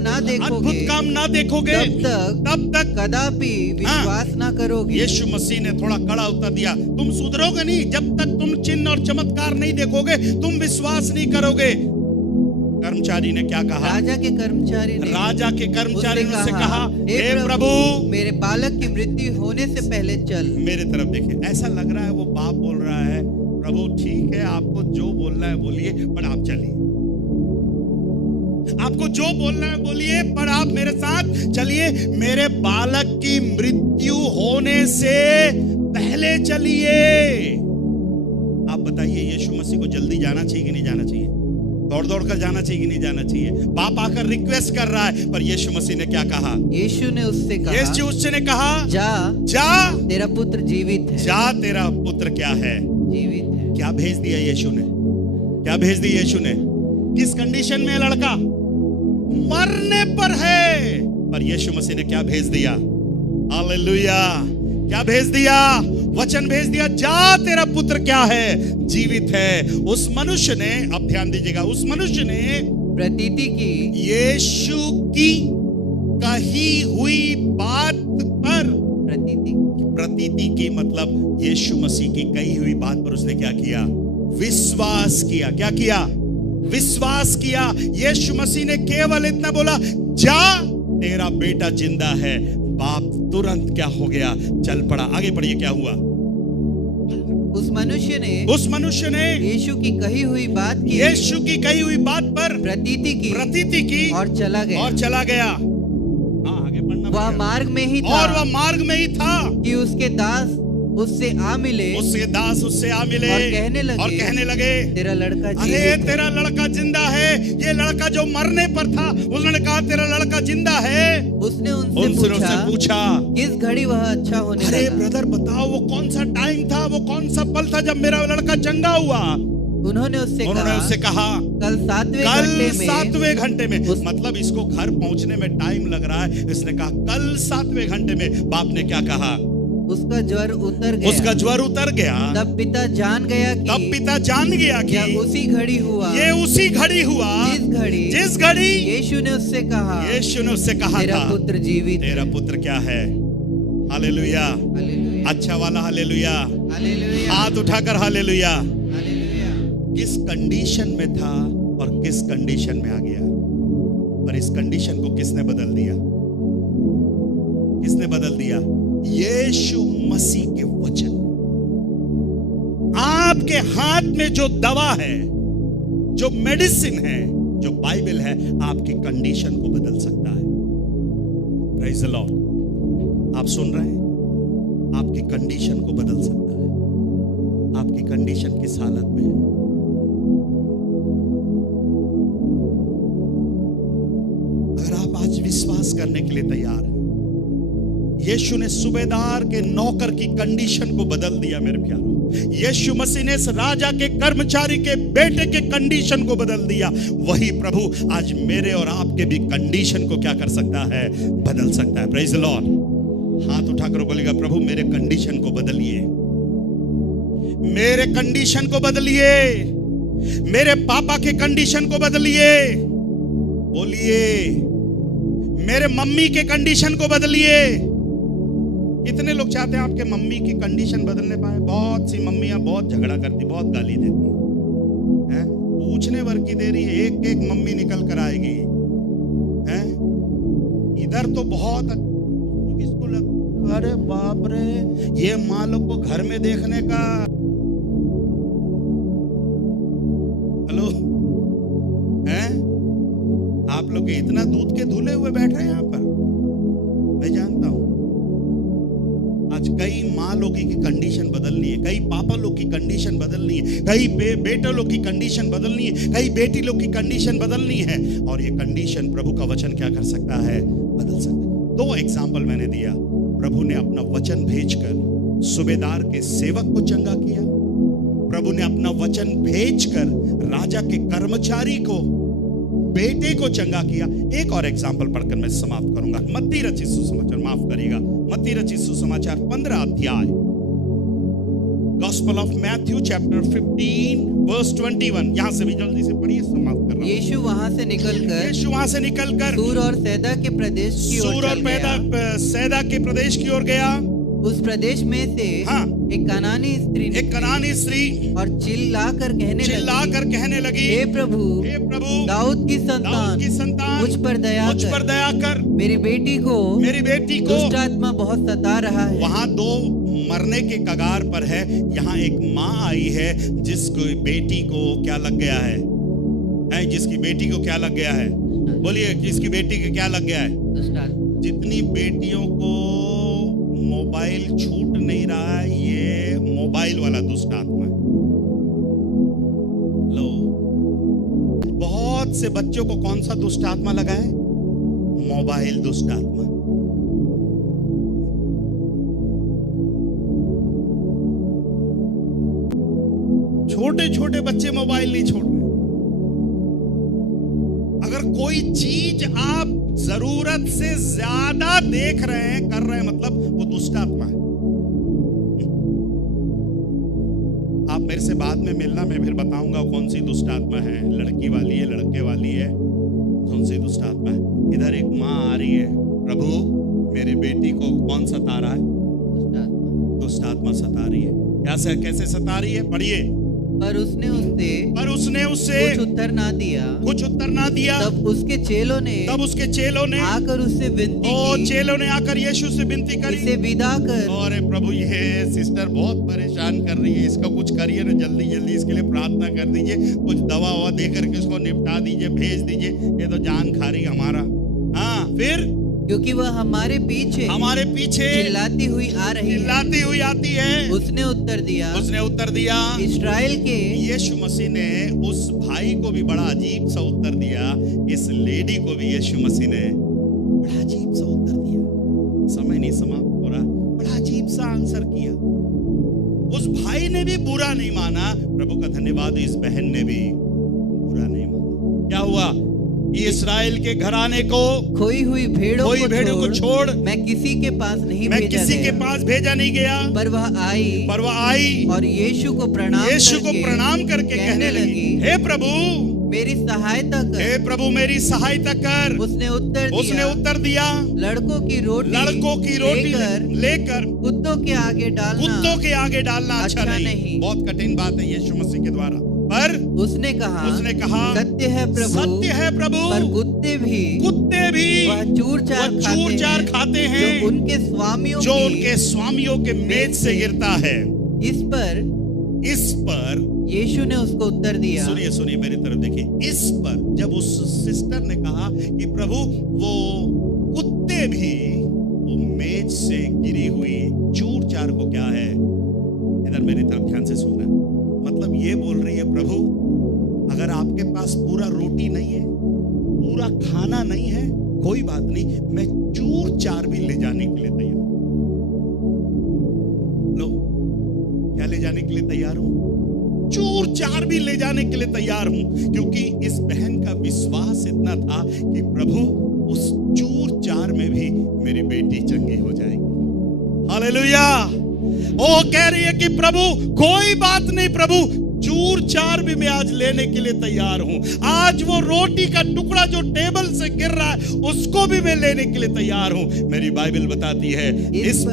ना देखोगे तब तक कदापि विश्वास ना करोगे। यीशु मसीह ने थोड़ा कड़ा उत्तर दिया, तुम सुधरोगे नहीं जब तक तुम चिन्ह और चमत्कार नहीं देखोगे, तुम विश्वास नहीं करोगे। कर्मचारी ने क्या कहा, राजा के कर्मचारी ने उससे कहा, हे प्रभु मेरे बालक की मृत्यु होने से पहले चल। मेरे तरफ देखिए, ऐसा लग रहा है वो बाप बोल रहा है, प्रभु ठीक है आपको जो बोलना है बोलिए, पर आप चलिए, आपको जो बोलना है बोलिए, पर आप मेरे साथ चलिए, मेरे बालक की मृत्यु होने से पहले चलिए। आप बताइए यीशु मसीह को जल्दी जाना चाहिए कि नहीं जाना चाहिए, दौड़ कर जाना चाहिए कि नहीं जाना चाहिए? बाप आकर रिक्वेस्ट कर रहा है, पर यीशु मसीह ने क्या कहा, यीशु ने उससे कहा, जा तेरा पुत्र जीवित है। जा तेरा पुत्र क्या है, जीवित है। क्या भेज दिया यीशु ने, क्या भेज दी यीशु ने? किस कंडीशन में लड़का मरने पर है, पर यीशु मसीह ने क्या भेज दिया, हालेलुया, क्या भेज दिया? वचन भेज दिया, जा तेरा पुत्र क्या है, जीवित है। उस मनुष्य ने, अब ध्यान दीजिएगा, उस मनुष्य ने प्रतीति की, यीशु की कही हुई बात पर, प्रतीति की मतलब यीशु मसीह की कही हुई बात पर उसने क्या किया, विश्वास किया। क्या किया, विश्वास किया। यीशु मसीह ने केवल इतना बोला, जा तेरा बेटा जिंदा है। बाप तुरंत क्या हो गया, चल पड़ा। आगे पढ़िए, क्या हुआ। उस मनुष्य ने यीशु की कही हुई बात की, यीशु की कही हुई बात पर प्रतीति की और चला गया। हाँ, आगे पढ़ना। वह मार्ग में ही था कि उसके दास उससे आ मिले और कहने लगे तेरा लड़का जीवित है। अरे तेरा लड़का जिंदा है। ये लड़का जो मरने पर था, उन्होंने कहा तेरा लड़का जिंदा है। उसने उनसे पूछा किस घड़ी वह अच्छा होने लगा। अरे ब्रदर बताओ, वो कौन सा टाइम था, वो कौन सा पल था जब मेरा लड़का चंगा हुआ। उन्होंने उससे कहा कल सातवें घंटे में। मतलब इसको घर पहुंचने में टाइम लग रहा है। इसने कहा कल 7वें घंटे में। बाप ने क्या कहा, उसका ज्वर उतर गया। तब पिता जान गया कि यह उसी घड़ी हुआ जिस घड़ी यीशु ने उससे कहा तेरा पुत्र जीवित, तेरा पुत्र क्या है। हालेलुया, अच्छा वाला हालेलुया, हाथ उठाकर हालेलुया। किस कंडीशन में था और किस कंडीशन में आ गया, और इस कंडीशन को किसने बदल दिया, यीशु मसीह के वचन। आपके हाथ में जो दवा है, जो मेडिसिन है, जो बाइबल है, आपकी कंडीशन को बदल सकता है। Praise the Lord. आप सुन रहे हैं, आपकी कंडीशन को बदल सकता है। आपकी कंडीशन किस हालत में है। अगर आप आज विश्वास करने के लिए तैयार हैं, यीशु ने सूबेदार के नौकर की कंडीशन को बदल दिया। मेरे प्यारों, यीशु मसीह ने इस राजा के कर्मचारी के बेटे के कंडीशन को बदल दिया। वही प्रभु आज मेरे और आपके भी कंडीशन को क्या कर सकता है, बदल सकता है। Praise the Lord. हाथ उठाकर बोलेगा, प्रभु मेरे कंडीशन को बदलिए, मेरे कंडीशन को बदलिए, मेरे पापा के कंडीशन को बदलिए। बोलिए, मेरे मम्मी के कंडीशन को बदलिए। कितने लोग चाहते हैं आपके मम्मी की कंडीशन बदलने पाए। बहुत सी मम्मियां बहुत झगड़ा करती, बहुत गाली देती हैं, पूछने भर की देरी है, एक एक मम्मी निकल कर आएगी हैं। इधर तो बहुत किसको लग, अरे बाप रे, ये माँ लोग को घर में देखने का। हेलो हैं, आप लोग इतना दूध के धुले हुए बैठ रहे हैं यहाँ पर। मैं जानता हूं आज कई माँ लोगों की कंडीशन बदलनी है, कई पापा लोग की कंडीशन बदलनी है, कई बेटे लोग की कंडीशन बदलनी है, कई बेटी लोग की कंडीशन बदलनी है। और ये कंडीशन प्रभु का वचन क्या कर सकता है, बदल सकता है। 2 एग्जाम्पल मैंने दिया। प्रभु ने अपना वचन भेजकर सूबेदार के सेवक को चंगा किया। प्रभु ने अपना वचन भेजकर राजा के कर्मचारी को, बेटे को चंगा किया। एक और एग्जाम्पल पढ़कर मैं समाप्त करूंगा। मत्ती रचित सुसमाचार, माफ करिएगा, मत्ती रचित सुसमाचार 15 अध्याय, Gospel of Matthew chapter 15 verse 21। यहां से भी जल्दी से पढ़िए, समाप्त कर रहा हूं। यीशु वहां से निकलकर सूर और सैदा के प्रदेश की ओर गया। उस प्रदेश में से एक कनानी स्त्री और चिल्लाकर कहने लगी, हे प्रभु दाऊद की संतान मुझ पर दया कर, मेरी बेटी को दुष्ट आत्मा बहुत सता रहा है। वहां 2 मरने के कगार पर है। यहाँ एक माँ आई है जिसको बेटी को क्या लग गया है, जिसकी बेटी को क्या लग गया है, बोलिए, जिसकी बेटी को क्या लग गया है, दुष्ट आत्मा। जितनी बेटियों को मोबाइल छूट नहीं रहा है, ये मोबाइल वाला दुष्ट आत्मा है। लो, बहुत से बच्चों को कौन सा दुष्ट आत्मा लगा है, मोबाइल दुष्ट आत्मा। छोटे छोटे बच्चे मोबाइल नहीं छोड़ रहे। अगर कोई चीज आप जरूरत से ज्यादा देख रहे हैं, कर रहे हैं, मतलब वो दुष्ट आत्मा है। में मिलना, मैं फिर बताऊंगा कौन सी दुष्ट आत्मा है, लड़की वाली है, लड़के वाली है, कौन सी दुष्ट आत्मा है। इधर एक माँ आ रही है, प्रभु मेरी बेटी को कौन सता रहा है? दुष्ट आत्मा सता रही है। कैसे सता रही है? पढ़िए। पर उसने उससे कुछ उत्तर ना दिया। तब उसके चेलों ने आकर उससे विनती की। चेलों ने आकर यीशु से विनती करी, इसे विदा कर। और प्रभु ये सिस्टर बहुत परेशान कर रही है, इसका कुछ करिए ना, जल्दी जल्दी इसके लिए प्रार्थना कर दीजिए, कुछ दवा ववा दे करके इसको निपटा दीजिए, भेज दीजिए, ये तो जान खा रही हमारा। हाँ, फिर क्योंकि वह हमारे पीछे चिल्लाती हुई आती है। उसने उत्तर दिया, इस्राएल के यीशु मसीह ने उस भाई को भी बड़ा अजीब सा उत्तर दिया, इस लेडी को भी यीशु मसीह ने बड़ा अजीब सा उत्तर दिया। समय नहीं समाप्त हो रहा, बड़ा अजीब सा आंसर किया। उस भाई ने भी बुरा नहीं माना, प्रभु का धन्यवाद, इस बहन ने भी बुरा नहीं माना। क्या हुआ? इस्राएल के घराने को खोई हुई भेड़ों को छोड़ मैं किसी के पास भेजा नहीं गया। पर वह आई और यीशु को प्रणाम करके कहने लगी, हे प्रभु मेरी सहायता कर। उसने उत्तर दिया, लड़कों की रोटी लेकर कुत्तों के आगे डालना अच्छा नहीं। बहुत कठिन बात है यीशु मसीह के द्वारा, पर उसने कहा सत्य है प्रभु, पर कुत्ते भी वह चूर-चार खाते हैं जो उनके स्वामियों के मेज से गिरता है। इस पर यीशु ने उसको उत्तर दिया। सुनिए मेरी तरफ देखिए। इस पर जब उस सिस्टर ने कहा कि प्रभु वो कुत्ते भी वो मेज से गिरी हुई चूर-चार को क्या है, इधर मेरी तरफ ध्यान से सुनना, मतलब ये बोल रही है, प्रभु अगर आपके पास पूरा रोटी नहीं है, पूरा खाना नहीं है, कोई बात नहीं, मैं चूर-चार भी ले जाने के लिए तैयार। लो, क्या ले जाने के लिए तैयार हूं? चूर-चार भी ले जाने के लिए तैयार हूं, क्योंकि इस बहन का विश्वास इतना था कि प्रभु उस चूर-चार में भी मेरी बेटी चंगी हो जाएगी। हालेलुया। वो कह रही है कि प्रभु कोई बात नहीं, प्रभु चूर-चार भी मैं आज लेने के लिए तैयार हूं। आज वो रोटी का टुकड़ा जो टेबल से गिर रहा है उसको भी मैं लेने के लिए तैयार हूं। मेरी बाइबल बताती है इस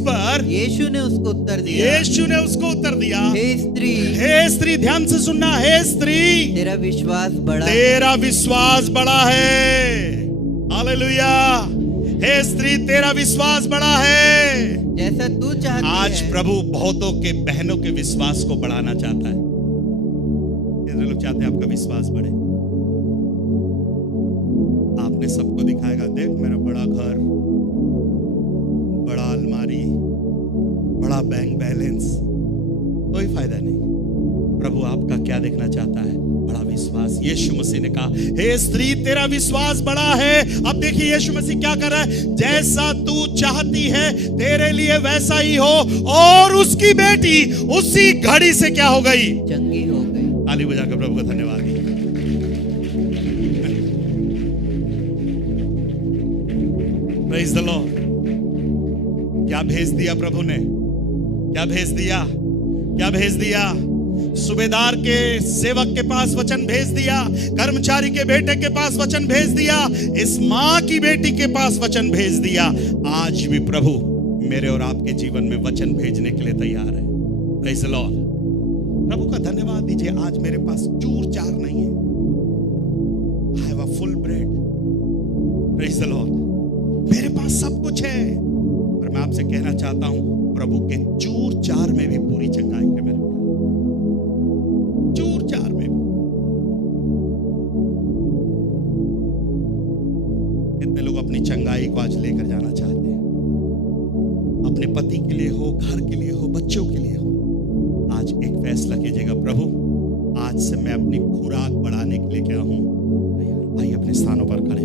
पर यीशु ने उसको उत्तर दिया, हे स्त्री, ध्यान से सुनना, हे स्त्री तेरा विश्वास बड़ा है। हालेलुया। हे स्त्री तेरा विश्वास बड़ा है। जैसा तू चाहती आज है। प्रभु बहुतों के बहनों के विश्वास को बढ़ाना चाहता है। कितने लोग चाहते हैं आपका विश्वास बढ़े? आपने सबको दिखाएगा, देख मेरा बड़ा घर, बड़ा अलमारी, बड़ा बैंक बैलेंस, कोई फायदा नहीं। प्रभु आपका क्या देखना चाहता है? बड़ा विश्वास। यीशु मसीह ने कहा, हे स्त्री तेरा विश्वास बड़ा है। अब देखिए यीशु मसीह क्या कर रहा है, जैसा तू चाहती है तेरे लिए वैसा ही हो। और उसकी बेटी उसी घड़ी से क्या हो गई? चंगी हो गई। ताली बजाकर प्रभु का धन्यवाद। Praise the Lord. क्या भेज दिया प्रभु ने? क्या भेज दिया? सूबेदार के सेवक के पास वचन भेज दिया, कर्मचारी के बेटे के पास वचन भेज दिया, इस मां की बेटी के पास वचन भेज दिया। आज भी प्रभु मेरे और आपके जीवन में वचन भेजने के लिए तैयार है। Praise the Lord. प्रभु का धन्यवाद दीजिए। आज मेरे पास चूर-चार नहीं है, I have a full bread. Praise the Lord. मेरे पास सब कुछ है, पर मैं आपसे कहना चाहता हूं प्रभु के चूर-चार में भी पूरी चंगाई है। मेरे चूर-चार में भी। कितने लोग अपनी चंगाई को आज लेकर जाना चाहते हैं? अपने पति के लिए हो, घर के लिए हो, बच्चों के लिए हो। आज एक फैसला कीजिएगा, प्रभु आज से मैं अपनी खुराक बढ़ाने के लिए क्या हूं? आइए अपने स्थानों पर खड़े